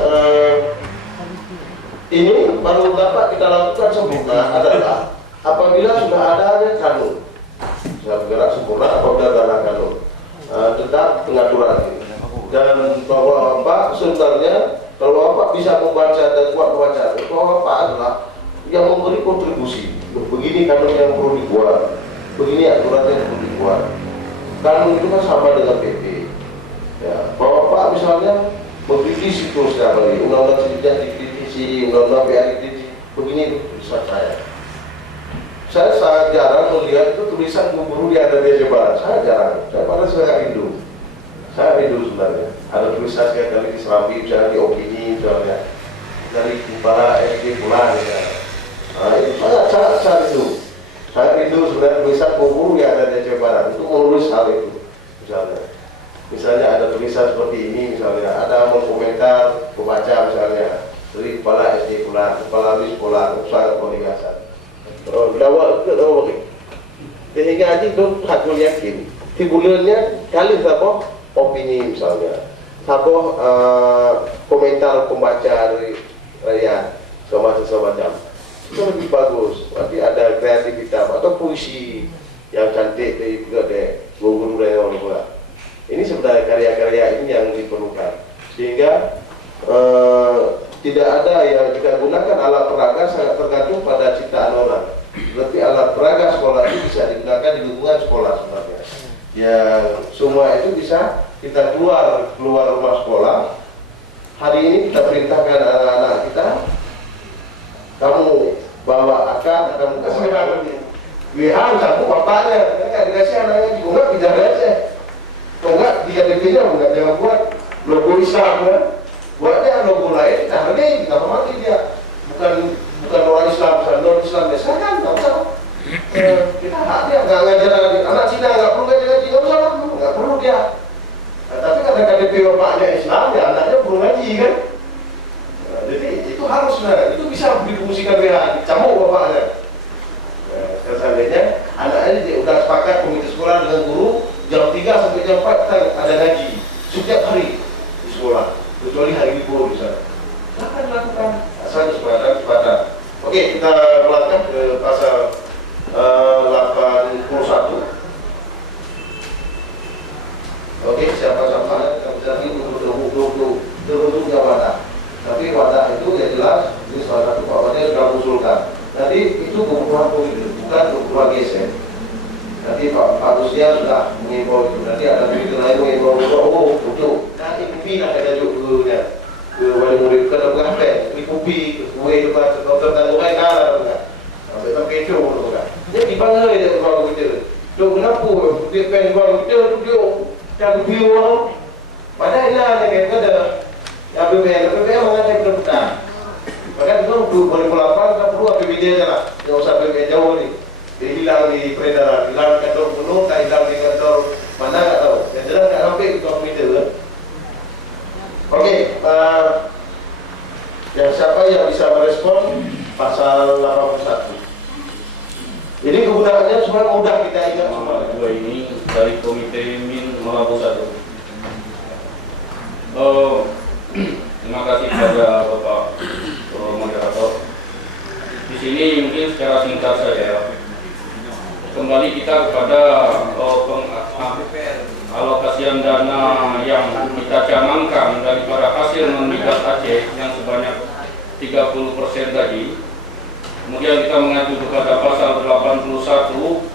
Ini baru dapat kita lakukan sempurna adalah apabila sudah adanya kanun, sudah bergerak sempurna apabila ada kanun tentang pengaturan ini. Dan bahwa Bapak sebenarnya kalau Bapak bisa membaca dan kuat membaca, bahwa Bapak adalah yang memberi kontribusi. Begini kanun yang perlu dibuat, begini aturan yang perlu dibuat. Kanun itu kan sama dengan PP. Ya, bahwa Bapak misalnya mengkritisi terus setiap hari, undang-undang tidak dikritisi, undang-undang PA dikritisi, begini tulisan saya. Saya sangat jarang melihat itu tulisan gubernur yang ada di Aceh Barat. Saya jarang, saya pada sangat rindu. Saya rindu sebenarnya. Ada tulisan sekali kali di Serambi, misalnya di Opini, misalnya dari para SD pulang. Ya. Nah, itu sangat rindu. Saya rindu sebenarnya tulisan gubernur yang ada di Aceh Barat untuk menulis hal itu. Misalnya ada tulisan seperti ini, misalnya ada komentar pembaca misalnya dari kepala SD pula, kepala mis pula, usaha komunikasi. Dawa ke dawa ke. Sehingga aja itu hakul yakin. Di bulannya kali sabo opini misalnya, sabo komentar pembaca dari rakyat semacam. Itu lebih bagus. Berarti ada kreativitas atau puisi yang cantik dari guru dan orang tua. Ini sebenarnya karya-karya ini yang diperlukan, sehingga tidak ada yang kita gunakan alat peraga sangat tergantung pada ciptaan orang. Berarti alat peraga sekolah itu bisa digunakan di lingkungan sekolah sebenarnya. Yang semua itu bisa kita keluar rumah sekolah. Hari ini kita perintahkan anak-anak kita, kamu bawa kamu kasih WA kamu bapaknya, nggak dikasih anaknya juga nggak bicara aja. Enggak, dia DP-nya enggak jangan buat logo Islam kan. Buatnya logo lain, kita hargai, kita hormati dia. Bukan orang Islam, non Islam biasa kan, nggak usah. Kita hak dia nggak ngajar anak Cina, nggak perlu ngajar Cina, nggak perlu dia. Nah, tapi karena KTP bapaknya Islam, ya anaknya perlu ngaji kan. Nah, jadi itu harus, itu bisa difungsikan WA, dicambuk bapaknya. Seandainya anaknya dia udah sepakat komite sekolah dengan guru jam 3 sampai jam 4 kita ada ngaji setiap hari di sekolah, kecuali hari libur misalnya. Akan dilakukan asal kesepakatan. Oke, kita melangkah ke pasal 81. Oke, siapa-siapa yang bisa terbentuk wadah. Tapi wadah itu ya jelas ini salah satu wadah sudah mengusulkan. Nanti itu kebutuhan politik, bukan kebutuhan GSM. Nanti Pak Rusnya sudah mengimbau itu. Nanti ada begitu lain mengimbau untuk nanti kupi nak ada juga ke wali murid ke dalam kafe, kupi kue depan dokter tanggungan kalah kan. Sampai sampai itu kan. Dia dipanggil dia orang begitu. Tu kenapa dia pengen orang begitu dia cakap biu. Padahal lah dia kata ya BPN mengajar kedepan. Bahkan itu 2008 kita perlu APBD aja lah, nggak usah APBD jauh nih. Jadi hilang di peredaran, hilang di kantor penuh, tak hilang di kantor mana nggak tahu. Yang jelas nggak sampai ke komite kan. Oke, yang siapa yang bisa merespon pasal 81? Jadi kegunaannya semua mudah kita ingat semua. Dua ini dari Komite Min Maluku 1. Terima kasih kepada Bapak moderator. Di sini mungkin secara singkat saja. Kembali kita kepada alokasian dana yang kita canangkan daripada hasil non-migas Aceh yang sebanyak 30% tadi. Kemudian kita mengacu kepada pasal 81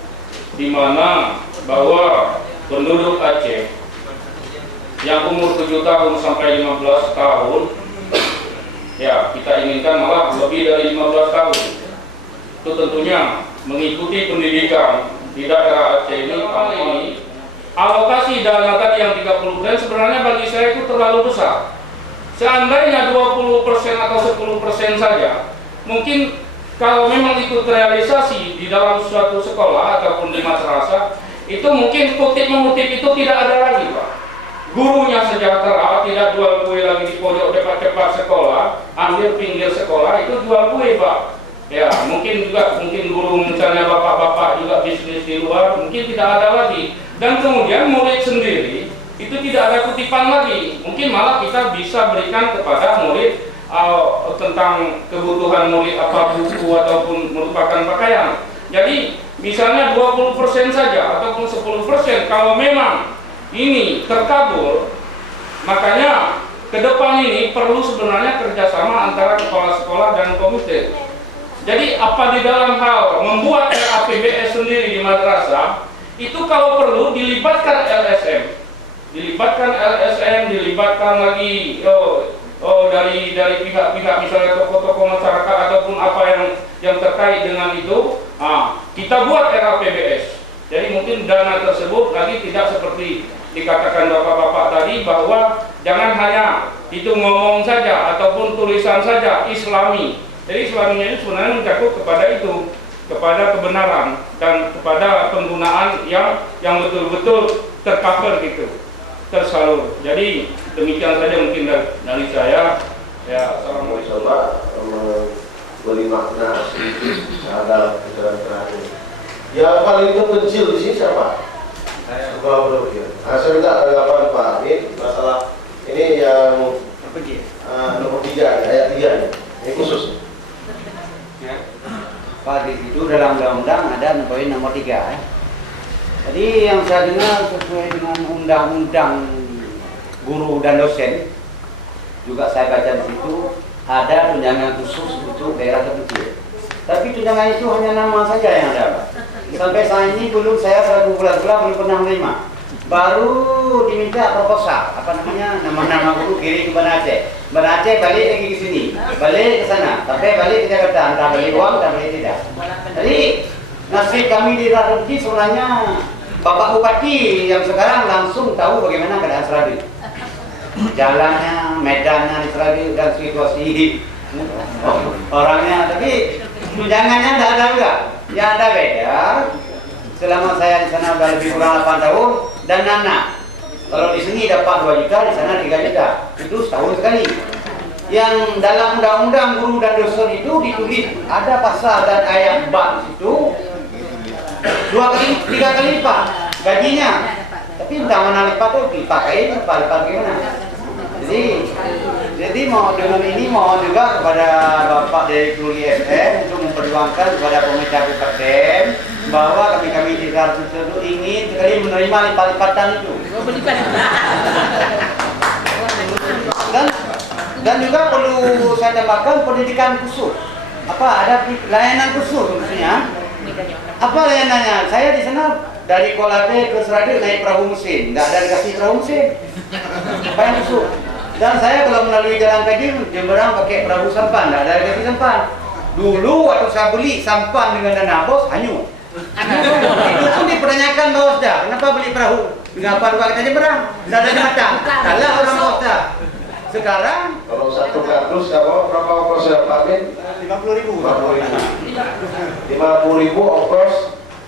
di mana bahwa penduduk Aceh yang umur 7 tahun sampai 15 tahun ya kita inginkan malah lebih dari 15 tahun itu tentunya mengikuti pendidikan di daerah Aceh ini. Kali ini alokasi dana tadi yang 30% sebenarnya bagi saya itu terlalu besar. Seandainya 20% atau 10% saja, mungkin kalau memang itu terrealisasi di dalam suatu sekolah ataupun di madrasah, itu mungkin kutip-mengutip itu tidak ada lagi, Pak. Gurunya sejahtera, tidak jual kue lagi di pojok depan sekolah, ambil pinggir sekolah, itu jual kue, Pak. Ya, mungkin guru misalnya bapak-bapak juga bisnis di luar, mungkin tidak ada lagi. Dan kemudian murid sendiri, itu tidak ada kutipan lagi. Mungkin malah kita bisa berikan kepada murid tentang kebutuhan murid apa buku ataupun merupakan pakaian. Jadi, misalnya 20% saja ataupun 10% kalau memang ini terkabul, makanya ke depan ini perlu sebenarnya kerjasama antara kepala sekolah dan komite. Jadi apa di dalam hal membuat RAPBS sendiri di madrasah, itu kalau perlu dilibatkan LSM, dilibatkan lagi dari pihak-pihak misalnya tokoh-tokoh masyarakat ataupun apa yang terkait dengan itu. Kita buat RAPBS. Jadi mungkin dana tersebut lagi tidak seperti dikatakan bapak-bapak tadi bahwa jangan hanya itu ngomong saja ataupun tulisan saja Islami. Jadi Islaminya ini sebenarnya mencakup kepada itu, kepada kebenaran dan kepada penggunaan yang betul-betul tercover gitu, tersalur. Jadi demikian saja mungkin dari saya. Ya, assalamualaikum. Coba beri makna sedikit terhadap keterangan. Yang paling terpencil di sini siapa? Saya. Saya minta tanggapan Pak. Ini masalah ini yang nomor 3, ayat 3 ini khusus. Ya. Pak, di situ dalam undang-undang ada poin nomor 3. Jadi yang saya dengar sesuai dengan undang-undang guru dan dosen, juga saya baca di situ ada tunjangan khusus untuk daerah terpencil. Tapi tunjangan itu hanya nama saja yang ada, Pak. Sampai saat ini belum, saya selaku bulan-bulan belum pernah menerima. Baru diminta proposal, nama-nama guru kirim ke Banda Aceh. Banda Aceh balik lagi ke sini, balik ke sana, sampai balik ke Jakarta, entah balik uang, entah balik tidak. Jadi nasib kami di daerah terpencil sebenarnya Bapak Bupati yang sekarang langsung tahu bagaimana keadaan Serabi. Jalannya, medannya di Serabi dan situasi orangnya, tapi tunjangannya tidak ada juga. Yang ada beda, selama saya di sana sudah lebih kurang 8 tahun dan anak. Kalau di sini dapat 2 juta, di sana 3 juta. Itu setahun sekali. Yang dalam undang-undang guru dan dosen itu ditulis ada pasal dan ayat bab itu 2 kali, 3 kali lipat gajinya. Tapi entah mana lipat itu dipakai lipat gimana. Jadi mau dengan ini mohon juga kepada Bapak Direktur ISM untuk memperjuangkan kepada pemerintah kabupaten bahwa kami di Kartu itu ingin sekali menerima lipat-lipatan itu. Dan juga perlu saya tambahkan pendidikan khusus. Apa ada layanan khusus maksudnya? Apa layanannya? Saya di sana dari Kolate ke Seradi naik perahu mesin, nggak ada dikasih perahu mesin. Apa yang khusus? Dan saya kalau melalui jalan kaki Jemberang pakai perahu sampan, nggak ada dikasih sampan. Dulu waktu saya beli sampan dengan dana bos hanyut. Itu pun dipertanyakan bawah dah, kenapa beli perahu? Mengapa kita Jemberang? Tidak ada jembatan. Salah orang bawah dah. Sekarang Kalau satu kardus berapa ongkosnya Pak Amin? 50.000. 50.000 ongkos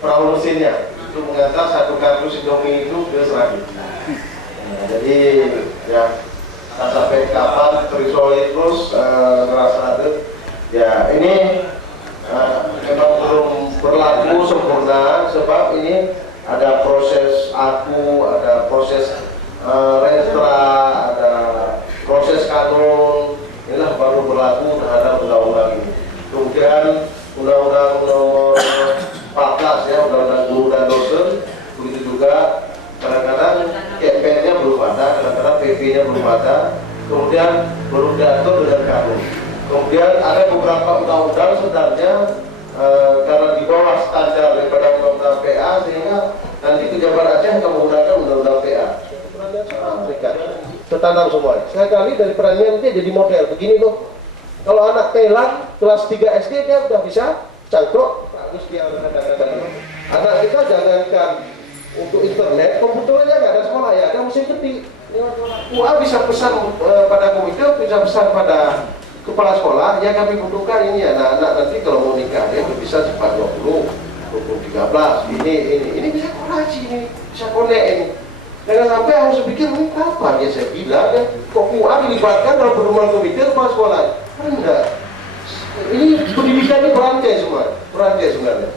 perahu mesinnya. Itu mengantar satu kardus Indomie itu ke Serabi. Jadi ya sampai kapan terisolir terus ngerasa itu ya ini memang belum berlaku sempurna sebab ini ada proses aku, ada proses restra, ada proses kadron, inilah baru berlaku terhadap undang-undang ini. Kemudian undang-undang nomor 14 ya, undang-undang guru dan dosen, begitu juga kadang-kadang KPN-nya belum ada, kadang-kadang PP-nya belum ada, kemudian belum diatur dengan kadron. Kemudian ada beberapa undang-undang sebenarnya karena di bawah standar daripada undang-undang PA sehingga nanti pejabat Aceh akan menggunakan undang-undang PA. Standar semua. Sekali dari perannya nanti jadi model begini loh. Kalau anak Thailand kelas 3 SD dia udah bisa cangkruk, bagus dia katakan. Anak kita jangankan untuk internet, komputernya nggak ada sekolah ya, ada mesin ketik. UA bisa pesan pada komite, bisa pesan pada kepala sekolah, ya kami butuhkan ini anak-anak nanti kalau mau nikah ya bisa cepat 20, 13, ini bisa koreksi ini, bisa konek ini. Jangan sampai harus pikir ini kapan ya saya bilang ya, kok UA dilibatkan dalam pertemuan komite kepala sekolah? Enggak. Ini pendidikan ini berantai semua, berantai sebenarnya.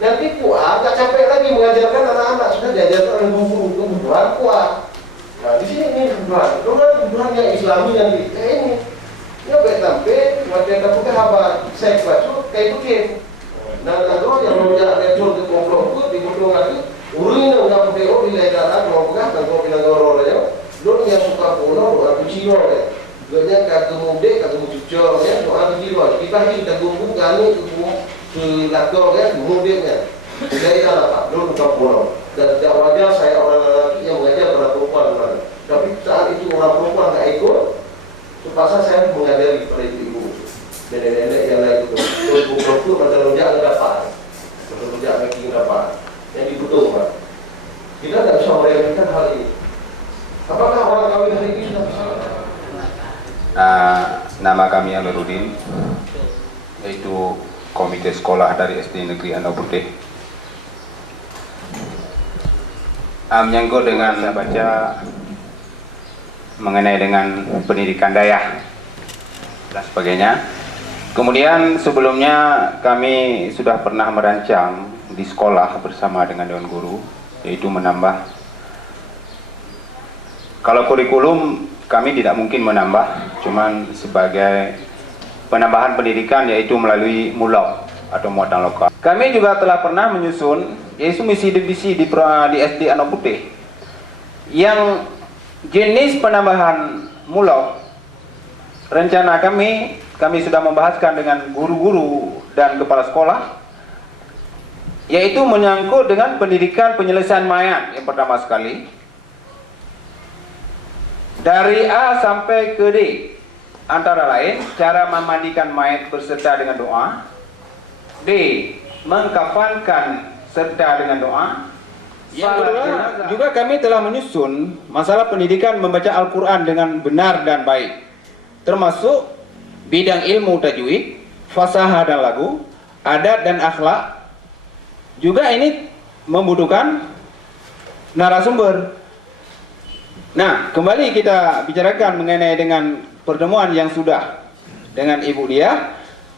Nanti kuat, nggak capek lagi mengajarkan anak-anak, sudah diajarkan guru kebutuhan kuat. Nah di sini ini kebutuhan yang Islami nanti, ini baik sampai macam kata apa, saya baca kayak begini. Nah kalau yang rojak retro ke komplok itu dibutuh lagi, urin nggak pakai di ledaran mau pegang dan mau bilang orangnya, dulu yang suka pulau orang Cina ya. Banyak kagum muda, kagum cucur ya, orang di luar. Kita ini kagum kami ke lakor ya, mudanya. Dari sana Pak, dulu bukan pulau. Dan tidak wajar saya orang lelaki yang mengajar pada perempuan. Tapi saat itu orang perempuan nggak ikut, terpaksa saya mengajari pada ibu-ibu, nenek-nenek yang lain itu. Terus bukan itu ada lonjak nggak dapat, ada lonjak ranking dapat. Yang dibutuhkan Pak. Kita tidak bisa merealisasikan hal ini. Apakah orang kawin hari ini sudah bisa? Nama kami Amiruddin, yaitu Komite Sekolah dari SD Negeri Andau Putih. menyangkut dengan saya baca mengenai dengan pendidikan daya dan sebagainya. Kemudian sebelumnya kami sudah pernah merancang di sekolah bersama dengan Dewan Guru, yaitu menambah, kalau kurikulum kami tidak mungkin menambah, cuman sebagai penambahan pendidikan yaitu melalui MULOK atau muatan lokal. Kami juga telah pernah menyusun yaitu misi divisi di SD Anak Putih yang jenis penambahan MULOK. Rencana kami sudah membahaskan dengan guru-guru dan kepala sekolah, yaitu menyangkut dengan pendidikan penyelesaian mayat yang pertama sekali, dari A sampai ke D, antara lain cara memandikan mayat berserta dengan doa, D, mengkafankan serta dengan doa. Yang kedua, juga kami telah menyusun masalah pendidikan membaca Al-Quran dengan benar dan baik, termasuk bidang ilmu tajwid, fasahah dan lagu, adat dan akhlak. Juga ini membutuhkan narasumber. Nah, kembali kita bicarakan mengenai dengan pertemuan yang sudah dengan Ibu Dia,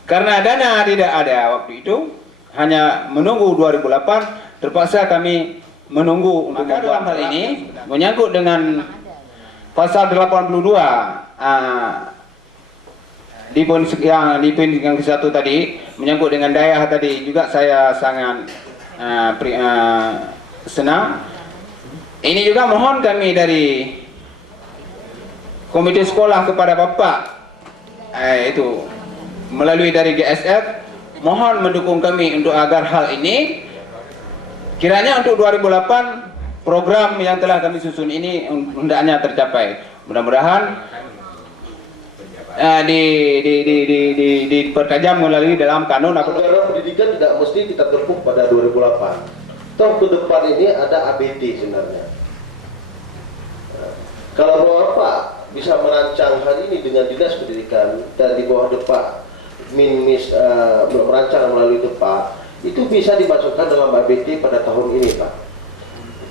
karena dana tidak ada waktu itu, hanya menunggu 2008, terpaksa kami menunggu untuk dalam hal ini menyangkut dengan pasal 82 di poin yang ke-1 tadi menyangkut dengan daya tadi juga saya sangat senang. Ini juga mohon kami dari komite sekolah kepada Bapak itu melalui dari GSF, mohon mendukung kami untuk agar hal ini kiranya untuk 2008 program yang telah kami susun ini hendaknya tercapai. Mudah-mudahan dipertajam melalui dalam kanun. Anggaran pendidikan tidak mesti kita tepuk pada 2008. Toh ke depan ini ada ABD sebenarnya. Kalau Bapak bisa merancang hal ini dengan Dinas Pendidikan dan di bawah Depak merancang melalui Depak, itu bisa dimasukkan dalam ABD pada tahun ini, Pak.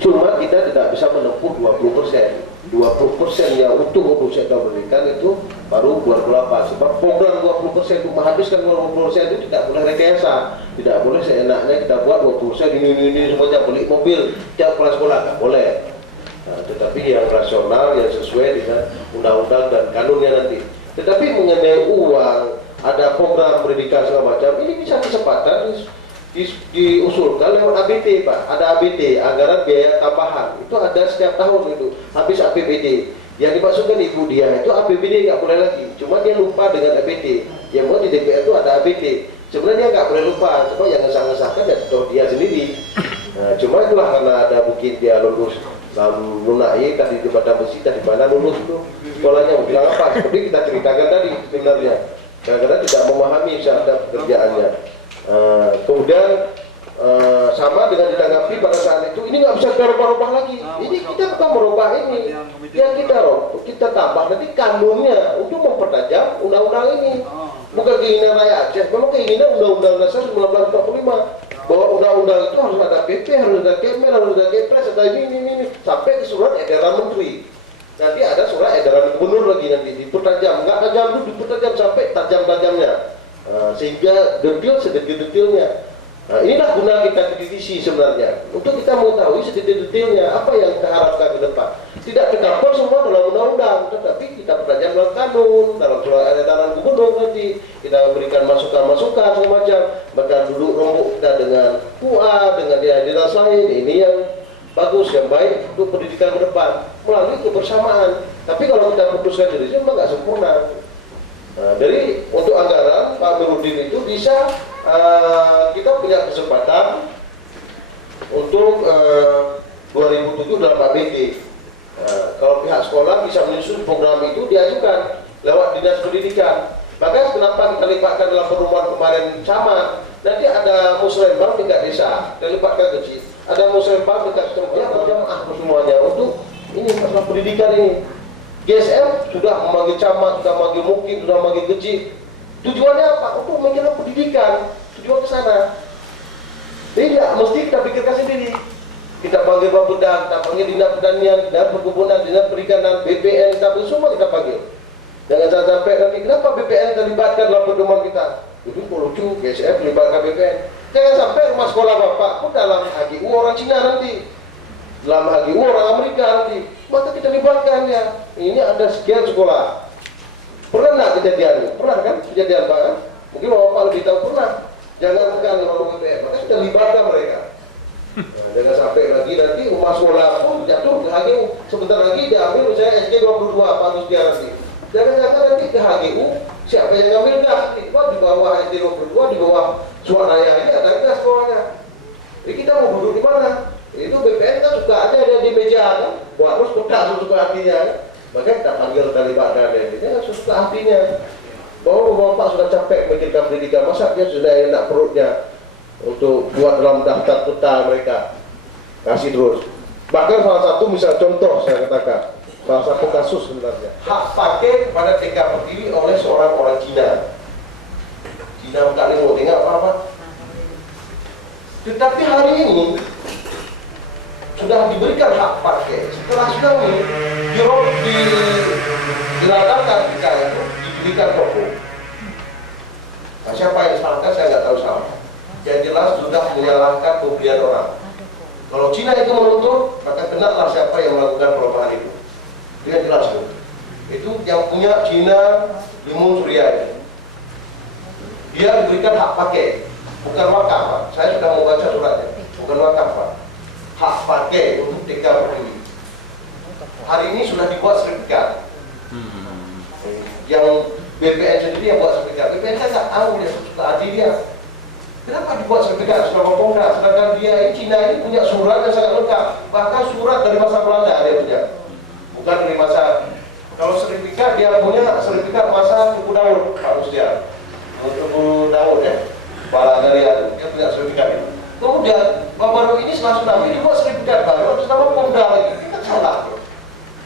Cuma kita tidak bisa menempuh 20%. 20% yang utuh untuk sektor pendidikan itu baru 2008. Sebab program 20% untuk menghabiskan 20% itu tidak boleh rekayasa, tidak boleh seenaknya kita buat 20% ini semuanya beli mobil tiap kepala sekolah, nggak boleh. Nah, tetapi yang rasional, yang sesuai dengan undang-undang dan kanunnya nanti. Tetapi mengenai uang, ada program pendidikan segala macam, ini bisa kesempatan diusulkan lewat ABD, Pak. Ada ABD, anggaran biaya tambahan. Itu ada setiap tahun itu. Habis APBD. Yang dimaksudkan Ibu Dia itu APBD nggak boleh lagi. Cuma dia lupa dengan ABD. Yang mau di DPR itu ada ABD. Sebenarnya nggak boleh lupa. Cuma yang ngesah-ngesahkan ya dia sendiri. Nah, cuma itulah karena ada mungkin dia lulus lunai tadi di Badan Besi, tadi mana lulus itu sekolahnya bilang apa? Seperti kita ceritakan tadi sebenarnya. Karena tidak memahami syarat pekerjaannya. Kemudian sama dengan ditanggapi pada saat itu, ini nggak bisa kita rubah-rubah lagi. Ini kita bukan merubah ini, yang kita tambah nanti kanunnya untuk mempertajam undang-undang ini. Bukan keinginan rakyat Aceh, memang keinginan Undang-Undang Dasar 1945 bahwa undang-undang itu harus ada PP, harus ada Kemen, harus ada Kepres, ada ini sampai ke surat edaran menteri. Nanti ada surat edaran gubernur lagi nanti dipertajam, nggak tajam dulu, dipertajam sampai tajam-tajamnya. Sehingga detail sedetil-detailnya. Nah, inilah guna kita kritisi sebenarnya, untuk kita mengetahui sedetil-detailnya apa yang kita harapkan ke depan. Tidak tercampur semua dalam undang-undang, tetapi kita pertajam dalam kanun, dalam surat edaran gubernur nanti kita berikan masukan-masukan semacam, bahkan duduk rombok kita dengan PUA, dengan dinas lain, ini yang bagus, yang baik untuk pendidikan ke depan melalui kebersamaan. Tapi kalau kita putuskan dari sini memang nggak sempurna. Nah, dari untuk anggaran Pak Amiruddin itu bisa kita punya kesempatan untuk 2007 dalam ABD. Kalau pihak sekolah bisa menyusun program itu diajukan lewat Dinas Pendidikan. Maka kenapa kita libatkan dalam perumahan kemarin camat? Nanti ada musrembang tingkat desa, kita libatkan kecil. Ada musrembang tingkat setempat berjamaah semuanya untuk ini masalah pendidikan ini. GSM sudah memanggil camat, sudah memanggil mukib, sudah memanggil kecil. Tujuannya apa? Untuk mengenal pendidikan. Tujuan ke sana. Tidak, mesti kita pikirkan sendiri. Kita panggil Bapeda, kita panggil Dinas Pertanian, Dinas Perkebunan, Dinas Perikanan, BPN, kita panggil, semua kita panggil. Jangan sampai nanti kenapa BPN terlibatkan dalam pedoman kita? Itu lucu, GSF terlibatkan BPN. Jangan sampai rumah sekolah bapak pun dalam HGU orang Cina nanti, dalam HGU orang Amerika nanti, maka kita libatkan ya. Ini ada sekian sekolah. Pernah nggak kejadian? Pernah kan kejadian Pak? Mungkin bapak lebih tahu pernah. Jangan tekan orang BPN, maka kita libatkan mereka. Nah, jangan sampai lagi nanti rumah sekolah pun jatuh ke HGU. Sebentar lagi diambil misalnya SG 22 Pak Rusdia nanti. Jangan-jangan nanti ke HGU siapa yang ngambil gas? Di bawah SG 22, di bawah Suaraya ini ada gas sekolahnya. Jadi kita mau duduk di mana? Itu BPN kan suka ada di meja kan? Buat terus pedas suka hatinya kan? Maka kita panggil terlibat dan ini kan suka hatinya. Bahwa bapak sudah capek memikirkan pendidikan, masa dia sudah enak perutnya untuk buat dalam daftar peta mereka kasih terus. Bahkan salah satu misal contoh saya katakan salah satu kasus sebenarnya hak pakai kepada TK Pertiwi oleh seorang orang Cina. Cina tak mau tengok apa-apa. Tetapi hari ini sudah diberikan hak pakai. Setelah sudah dilatarkan TK itu diberikan toko. Nah, siapa yang salahkan saya nggak tahu salah. Yang jelas sudah menyalahkan pembelian orang. Kalau Cina itu menuntut, maka kenaklah siapa yang melakukan pelemahan itu. Dengan jelas itu. Itu yang punya Cina Limun Surya itu. Dia diberikan hak pakai, bukan wakaf Pak. Saya sudah membaca suratnya, bukan wakaf Pak. Hak pakai untuk TK Pertiwi. Hari ini sudah dibuat sertifikat. Yang BPN sendiri yang buat sertifikat. BPN kan nggak tahu dia suka hati dia. Kenapa dibuat sertifikat selama Pongda? Sedangkan dia ini Cina ini punya surat yang sangat lengkap. Bahkan surat dari masa Belanda dia punya. Bukan dari masa. Kalau sertifikat dia punya sertifikat masa Tuku Daud harus dia. Tuku Daud ya. Kepala Negara dia punya sertifikat itu. Kemudian baru ini setelah tsunami dibuat sertifikat baru atas nama Pongda lagi. Kita salah.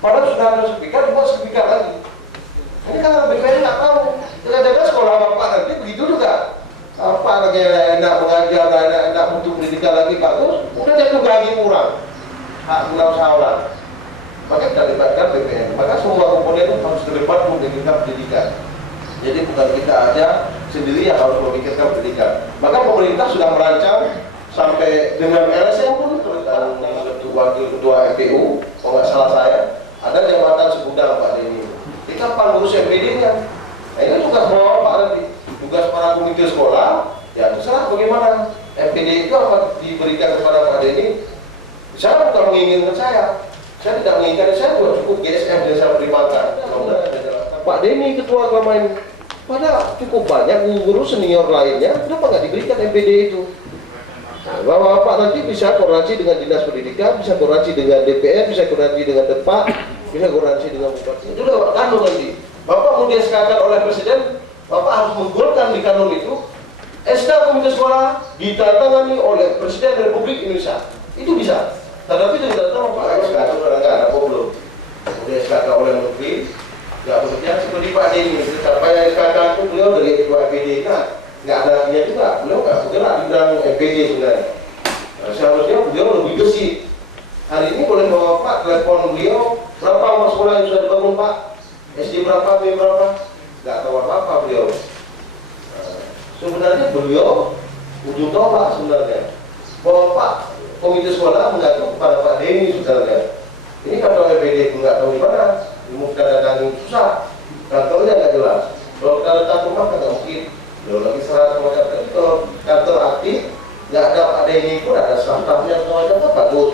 Padahal sudah ada sertifikat dibuat sertifikat lagi. Ini kan BPN nggak tahu. Jangan-jangan sekolah bapak nanti begitu juga. Apa lagi enak mengajar, enak untuk pendidikan lagi bagus, udah jatuh gaji murah, hak guna usaha orang. Maka kita libatkan BPN. Maka semua komponen itu harus terlibat memikirkan pendidikan. Jadi bukan kita aja sendiri yang harus memikirkan pendidikan. Maka pemerintah sudah merancang sampai dengan LSM pun tentang wakil ketua FPU, kalau nggak salah saya, ada jabatan segudang Pak Denny. Kita kapan ngurus MPD-nya? Nah ini tugas bawa Pak nanti. Tugas para komite sekolah, ya terserah bagaimana. MPD itu apa diberikan kepada Pak Denny. Saya bukan menginginkan saya tidak menginginkan, saya buat cukup GSM yang saya pertimbangkan. Pak Denny ketua selama ini, padahal cukup banyak guru senior lainnya, kenapa nggak diberikan MPD itu? Nah, Bapak nanti bisa koordinasi dengan Dinas Pendidikan, bisa koordinasi dengan DPR, bisa koordinasi dengan Depak, bisa koordinasi dengan Bupati. Itu lewat kanun nanti. Bapak mau disesuaikan oleh Presiden, Bapak harus menggolkan di kanun itu SK Komite Sekolah ditandatangani oleh Presiden Republik Indonesia. Itu bisa. Tetapi itu ditandatangani Pak SK itu nggak ada problem. Kemudian SK oleh Menteri, nggak bekerja seperti Pak Denny. Sampai SK itu beliau dari ketua MPD kan nggak ada artinya juga. Beliau nggak bergerak di bidang MPD sebenarnya. Nah, seharusnya beliau lebih gesit. Hari ini boleh bawa Pak telepon beliau berapa rumah sekolah yang sudah dibangun Pak? SD berapa, B berapa? Nggak tahu apa-apa beliau. Sebenarnya beliau ujung tombak sebenarnya. Bahwa Pak Komite Sekolah mengacu kepada Pak Denny sebenarnya. Ini kantor MPD nggak tahu di mana. Mau kita datangi susah. Kantornya nggak jelas. Kalau kita datang rumah kan nggak mungkin. Beliau lagi serah semacam itu. Kalau kantor aktif nggak ada Pak Denny pun ada staff-staffnya semacam itu bagus.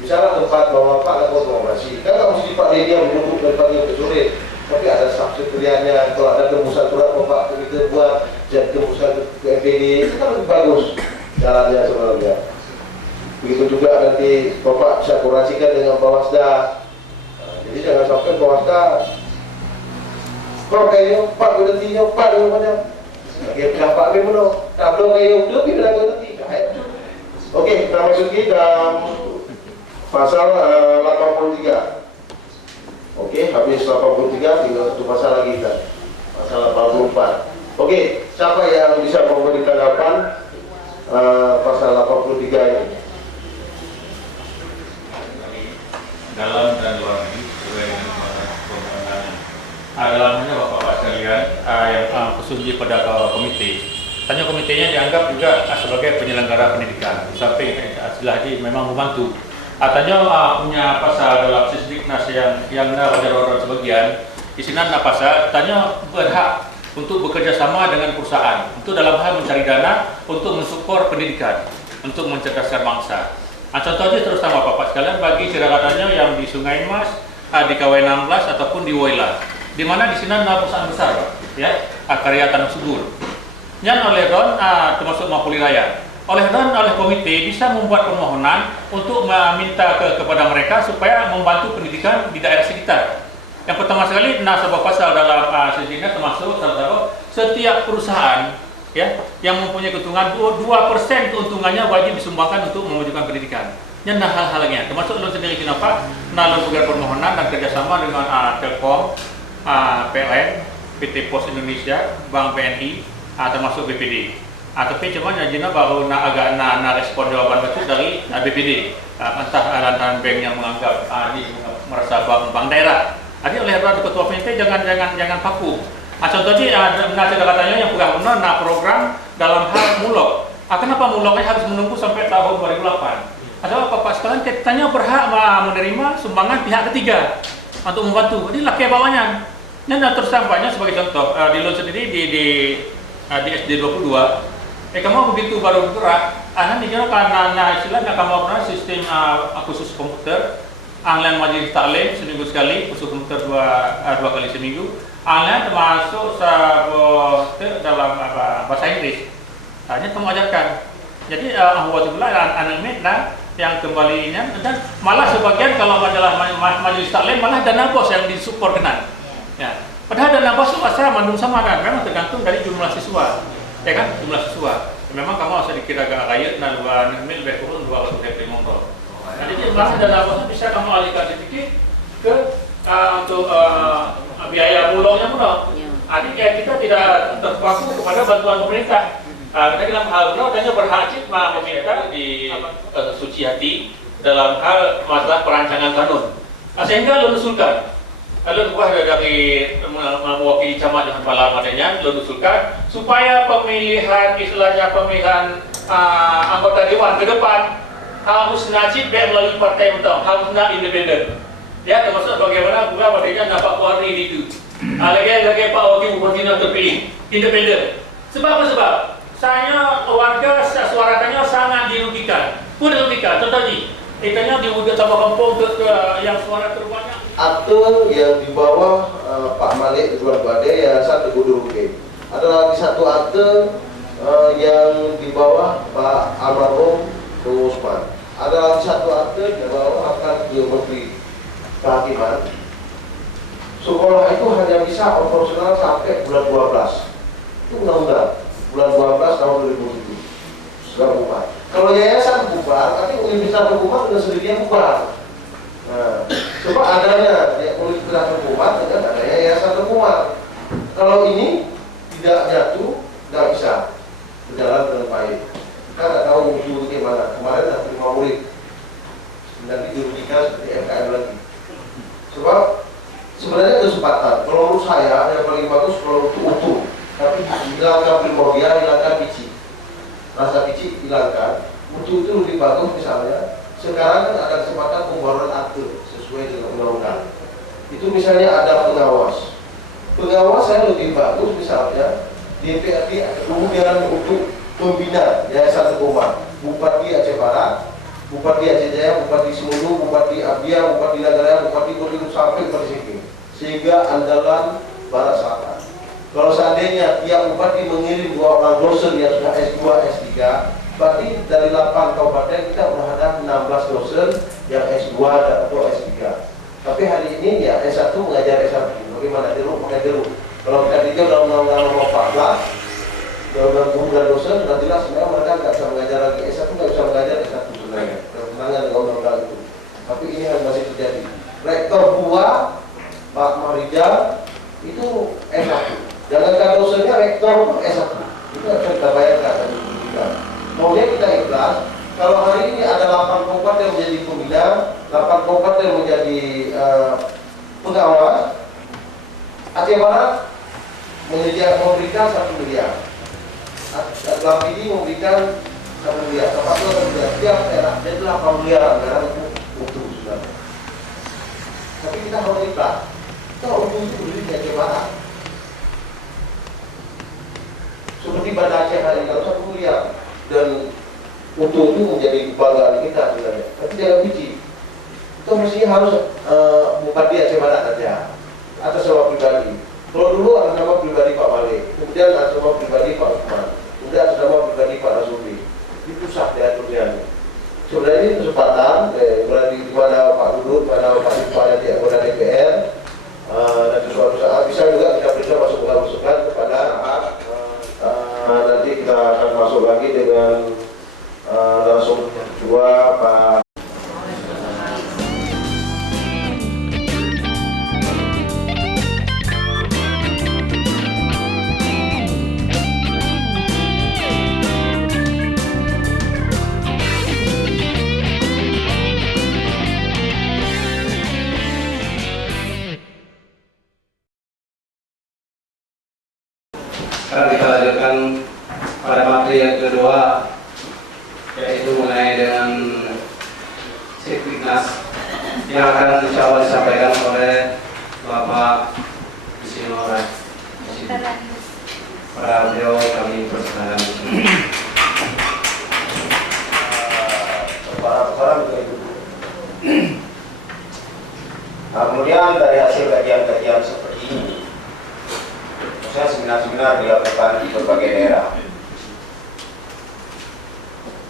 Misalnya tempat bawa Pak atau informasi. Kan nggak mesti Pak Denny yang duduk dari pagi ke sore. Tapi ada subsekretariannya, kalau ada tembusan surat Bapak kita buat dan tembusan ke MPD itu kan lebih bagus jalannya sebenarnya. Begitu juga nanti Bapak bisa koordinasikan dengan Bawasda. Jadi jangan sampai Bawasda Pak kayo, Pak berhentinya, Pak dengan macam Oke, pindah Pak Bemono, tablo kayo, lebih pindah berhenti. Oke, kita masuk dalam pasal 83. Oke, habis 83 tinggal satu pasal lagi kita. Pasal 84. Oke, siapa yang bisa memberi tanggapan pasal 83 ini? dalam dan luar negeri sesuai dengan perundang-undangan. Dalamnya Bapak-Bapak sekalian, yang khususnya pada komite. Tanya komitenya dianggap juga sebagai penyelenggara pendidikan. Sampai istilah haji memang membantu. Tanya punya pasal dalam Sisdiknas yang wajar orang sebagian. Di sini ada pasal tanya berhak untuk bekerja sama dengan perusahaan untuk dalam hal mencari dana untuk mensupport pendidikan, untuk mencerdaskan bangsa. Contohnya terus sama Bapak sekalian bagi syarakatannya yang di Sungai Mas, di KW 16 ataupun di Woyla, di mana di sini ada perusahaan besar, ya, karya tanah subur. Yang oleh Don termasuk Mapuli Raya. Oleh komite bisa membuat permohonan untuk meminta kepada mereka supaya membantu pendidikan di daerah sekitar. Yang pertama sekali, sebuah pasal dalam sejadinya termasuk setiap perusahaan ya yang mempunyai keuntungan 2% keuntungannya wajib disumbangkan untuk memajukan pendidikan. Yang hal-halnya termasuk lo sendiri kenapa? Lo buat permohonan dan kerjasama dengan Telkom, PLN, PT Pos Indonesia, Bank BNI, termasuk BPD. Tapi cuman Jina baru agak respon jawaban itu dari BPD, entah lantaran bank yang menganggap ini merasa bank daerah. Jadi oleh ketua PNT jangan kaku. Contohnya katanya yang pegang program dalam hal mulok. Kenapa muloknya harus menunggu sampai tahun 2008? Adalah Bapak sekalian katanya berhak menerima sumbangan pihak ketiga untuk membantu. Jadi laki bawahnya. Dan terus tampaknya sebagai contoh di Lon sendiri di SD 22. Kamu begitu baru bergerak, nanti karena istilahnya kamu pernah sistem khusus komputer, online majelis taklim seminggu sekali, khusus komputer dua kali seminggu, online termasuk dalam bahasa Inggris, hanya kamu ajarkan. Jadi waktu pula anak yang kembalinya dan malah sebagian kalau majalah majelis taklim malah dana bos yang disupport kena. Ya. Padahal dana bos itu asal mandung sama kan, memang tergantung dari jumlah siswa. Ya kan, jumlah siswa. Memang kamu harus dikira agak kaya, lebih kurang 2 waktu dari motor. Jadi malah dana bos bisa kamu alihkan sedikit ke untuk biaya mulangnya pun. Jadi kayak kita tidak terpaku kepada bantuan pemerintah. Kita dalam hal itu hanya berhak meminta di suci hati dalam hal masalah perancangan kanun. Sehingga lo usulkan. Lalu dari mewakili camat dengan Palang adanya lalu usulkan supaya pemilihan anggota dewan ke depan harus najib melalui partai mentang, harus independen. Ya termasuk bagaimana juga adanya nampak warni itu. Lagi Pak Wakil Bupati terpilih independen. Sebab apa sebab? Saya warga suarakannya sangat dirugikan. Pun dirugikan. Contohnya, ikannya dirugikan sama kampung ke yang suara terbanyak. Akte yang di bawah Pak Malik Ridwan Badai Yayasan Teguh Durungke. Ada lagi satu akte yang di bawah Pak Almarhum Bung Usman. Ada lagi satu akte di bawah akan Menteri Kehakiman. Sekolah itu hanya bisa operasional sampai bulan 12. Itu undang-undang bulan 12 tahun 2007. Sudah bubar. Kalau yayasan bubar, tapi universitas hukuman dengan sendirinya bubar. Nah, coba adanya universitas hukuman dengan adanya yayasan hukuman. Kalau ini tidak jatuh, nggak bisa berjalan dengan baik. Kita nggak tahu musuh bagaimana. Kemarin ada 5 murid, nanti dirugikan seperti MKM lagi. Sebab sebenarnya kesempatan. Kalau menurut saya yang paling bagus kalau utuh, tapi hilangkan primordial, hilangkan biji, rasa biji hilangkan. Utuh itu lebih bagus misalnya. Sekarang kan ada kesempatan pembaruan akte sesuai dengan undang-undang. Itu misalnya ada pengawas. Pengawas saya lebih bagus misalnya DPRD kemudian untuk pembina Yayasan Hukuman, Bupati Aceh Barat, Bupati Aceh Jaya, Bupati Semeru, Bupati Abia, Bupati Nagaraya, Bupati Bogor sampai ke sini. Sehingga andalan Barat Selatan. Kalau seandainya tiap bupati mengirim 2 orang dosen yang sudah S2, S3, berarti dari 8 kabupaten kita berhadap 16 dosen yang S2 atau S3. Tapi hari ini ya S1 mengajar S1. Bagaimana? Jeruk pakai jeruk. Kalau kita tiga dalam undang-undang nomor 14, undang-undang guru dan dosen, sudah jelas sebenarnya mereka nggak bisa mengajar lagi. S1 nggak bisa mengajar S1 sebenarnya. Bertentangan dengan undang-undang itu. Tapi ini yang masih terjadi. Rektor 2, Pak Marijal, itu S1. Jangankan dosennya, rektor pun S1. Itu harus kita bayarkan. Maunya kita ikhlas, Kalau hari ini ada 8 kabupaten yang menjadi pembina, 8 kabupaten yang menjadi pengawas, Aceh Barat memberikan 1 miliar. Lapidi memberikan 1 miliar. Kapatu 1 miliar. Setiap daerah ada 8 miliar anggaran untuk sudah. Tapi kita harus ikhlas. Kita untuk itu berdiri di Aceh Barat. Seperti Banda Aceh hari ini 1 miliar dan untuk itu menjadi kebanggaan kita sebenarnya. Tapi jangan biji. Kita mesti harus Bupati Aceh Barat saja atas nama pribadi. Kalau dulu atas nama pribadi Pak Malik, kemudian atas nama pribadi Pak Usman, kemudian atas nama pribadi Pak Rasuli. Itu sah diaturnya. Sebenarnya ini kesempatan, berarti di mana Pak Dudut, mana Pak Dipanya di anggota DPR, dan suatu saat bisa juga kita berikan masukan-masukan kepada nanti kita akan masuk lagi dengan langsung kedua Pak. Sekarang kita lanjutkan pada materi yang kedua, yaitu mengenai dengan Sikliknas yang akan insya Allah disampaikan oleh Bapak Insinyur. Pada beliau kami persilakan. Nah, kemudian dari hasil kajian-kajian seperti ini, saya seminar-seminar dilakukan di berbagai daerah.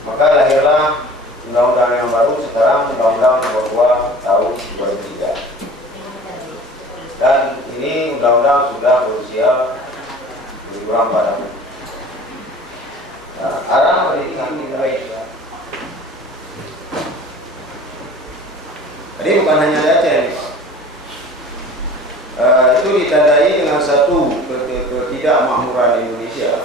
Maka lahirlah undang-undang yang baru sekarang, Undang-Undang Nomor 2 Tahun 2003. Dan ini undang-undang sudah berusia lebih kurang 4 tahun. Nah, arah pendidikan dimulai. Jadi bukan hanya di Aceh. Itu ditandai dengan satu ketidakmakmuran Indonesia.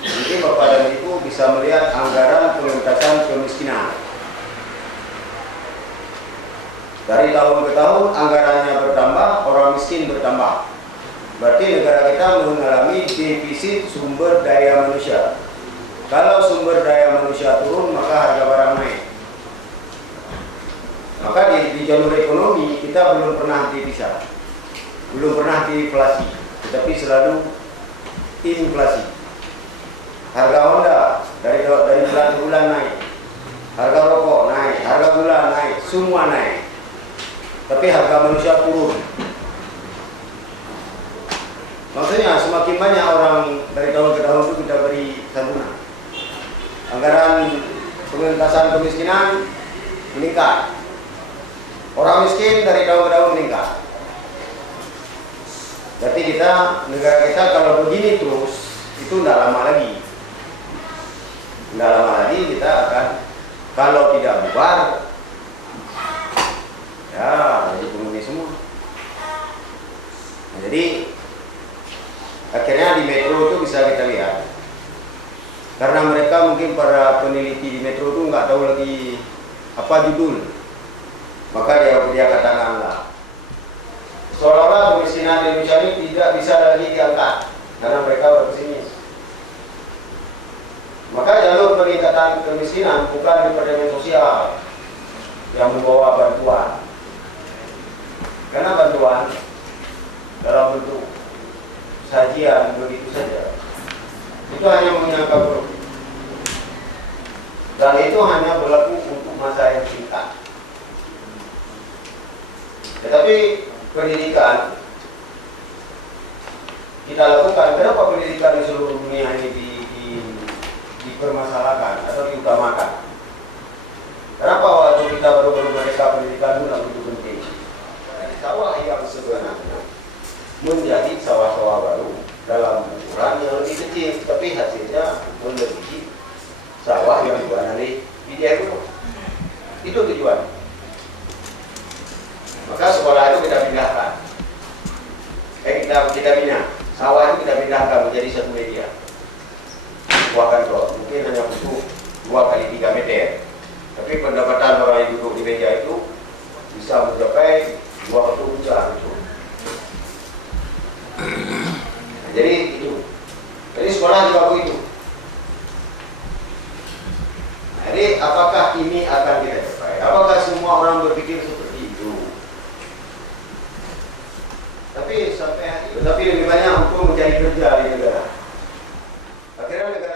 Jadi Bapak dan Ibu bisa melihat anggaran pengentasan kemiskinan. Dari tahun ke tahun anggarannya bertambah, orang miskin bertambah. Berarti negara kita mengalami defisit sumber daya manusia. Kalau sumber daya manusia turun, maka harga barang naik. Maka di jalur ekonomi kita belum pernah dipisah. Belum pernah diinflasi, tetapi selalu inflasi. Harga Honda dari bulan ke bulan naik, harga rokok naik, harga gula naik, semua naik. Tapi harga manusia turun. Maksudnya semakin banyak orang dari tahun ke tahun itu kita beri santunan. Anggaran pengentasan kemiskinan meningkat. Orang miskin dari tahun ke tahun meningkat. Berarti negara kita kalau begini terus, itu tidak lama lagi. Tidak lama lagi kita akan, kalau tidak bubar, ya jadi penghuni semua. Nah, jadi akhirnya di metro itu bisa kita lihat. Karena mereka mungkin para peneliti di metro itu nggak tahu lagi apa judul. Maka dia katakanlah, seolah-olah kemiskinan di Indonesia ini tidak bisa lagi diangkat karena mereka berpesimis. Maka jalur peningkatan kemiskinan bukan Departemen Sosial yang membawa bantuan. Karena bantuan dalam bentuk sajian begitu saja, itu hanya mengenyangkan perut. Dan itu hanya berlaku untuk masa yang singkat. Tetapi pendidikan kita lakukan. Kenapa pendidikan di seluruh dunia ini dipermasalahkan atau diutamakan? Kenapa waktu kita baru-baru mereka pendidikan itu tidak begitu penting? Sawah yang sebenarnya menjadi sawah-sawah baru dalam ukuran yang lebih kecil, tapi hasilnya melebihi sawah yang dibuat di Eropa. Itu tujuan. Maka sekolah itu kita pindahkan. Kita bina. Sawah itu kita pindahkan menjadi satu media. Buahkan mungkin hanya butuh 2 kali 3 meter. sekolah juga begitu. Jadi apakah ini akan kita capai? Apakah semua orang berpikir seperti itu? Tapi sampai hari ini, tapi lebih banyak untuk mencari kerja di negara. Akhirnya negara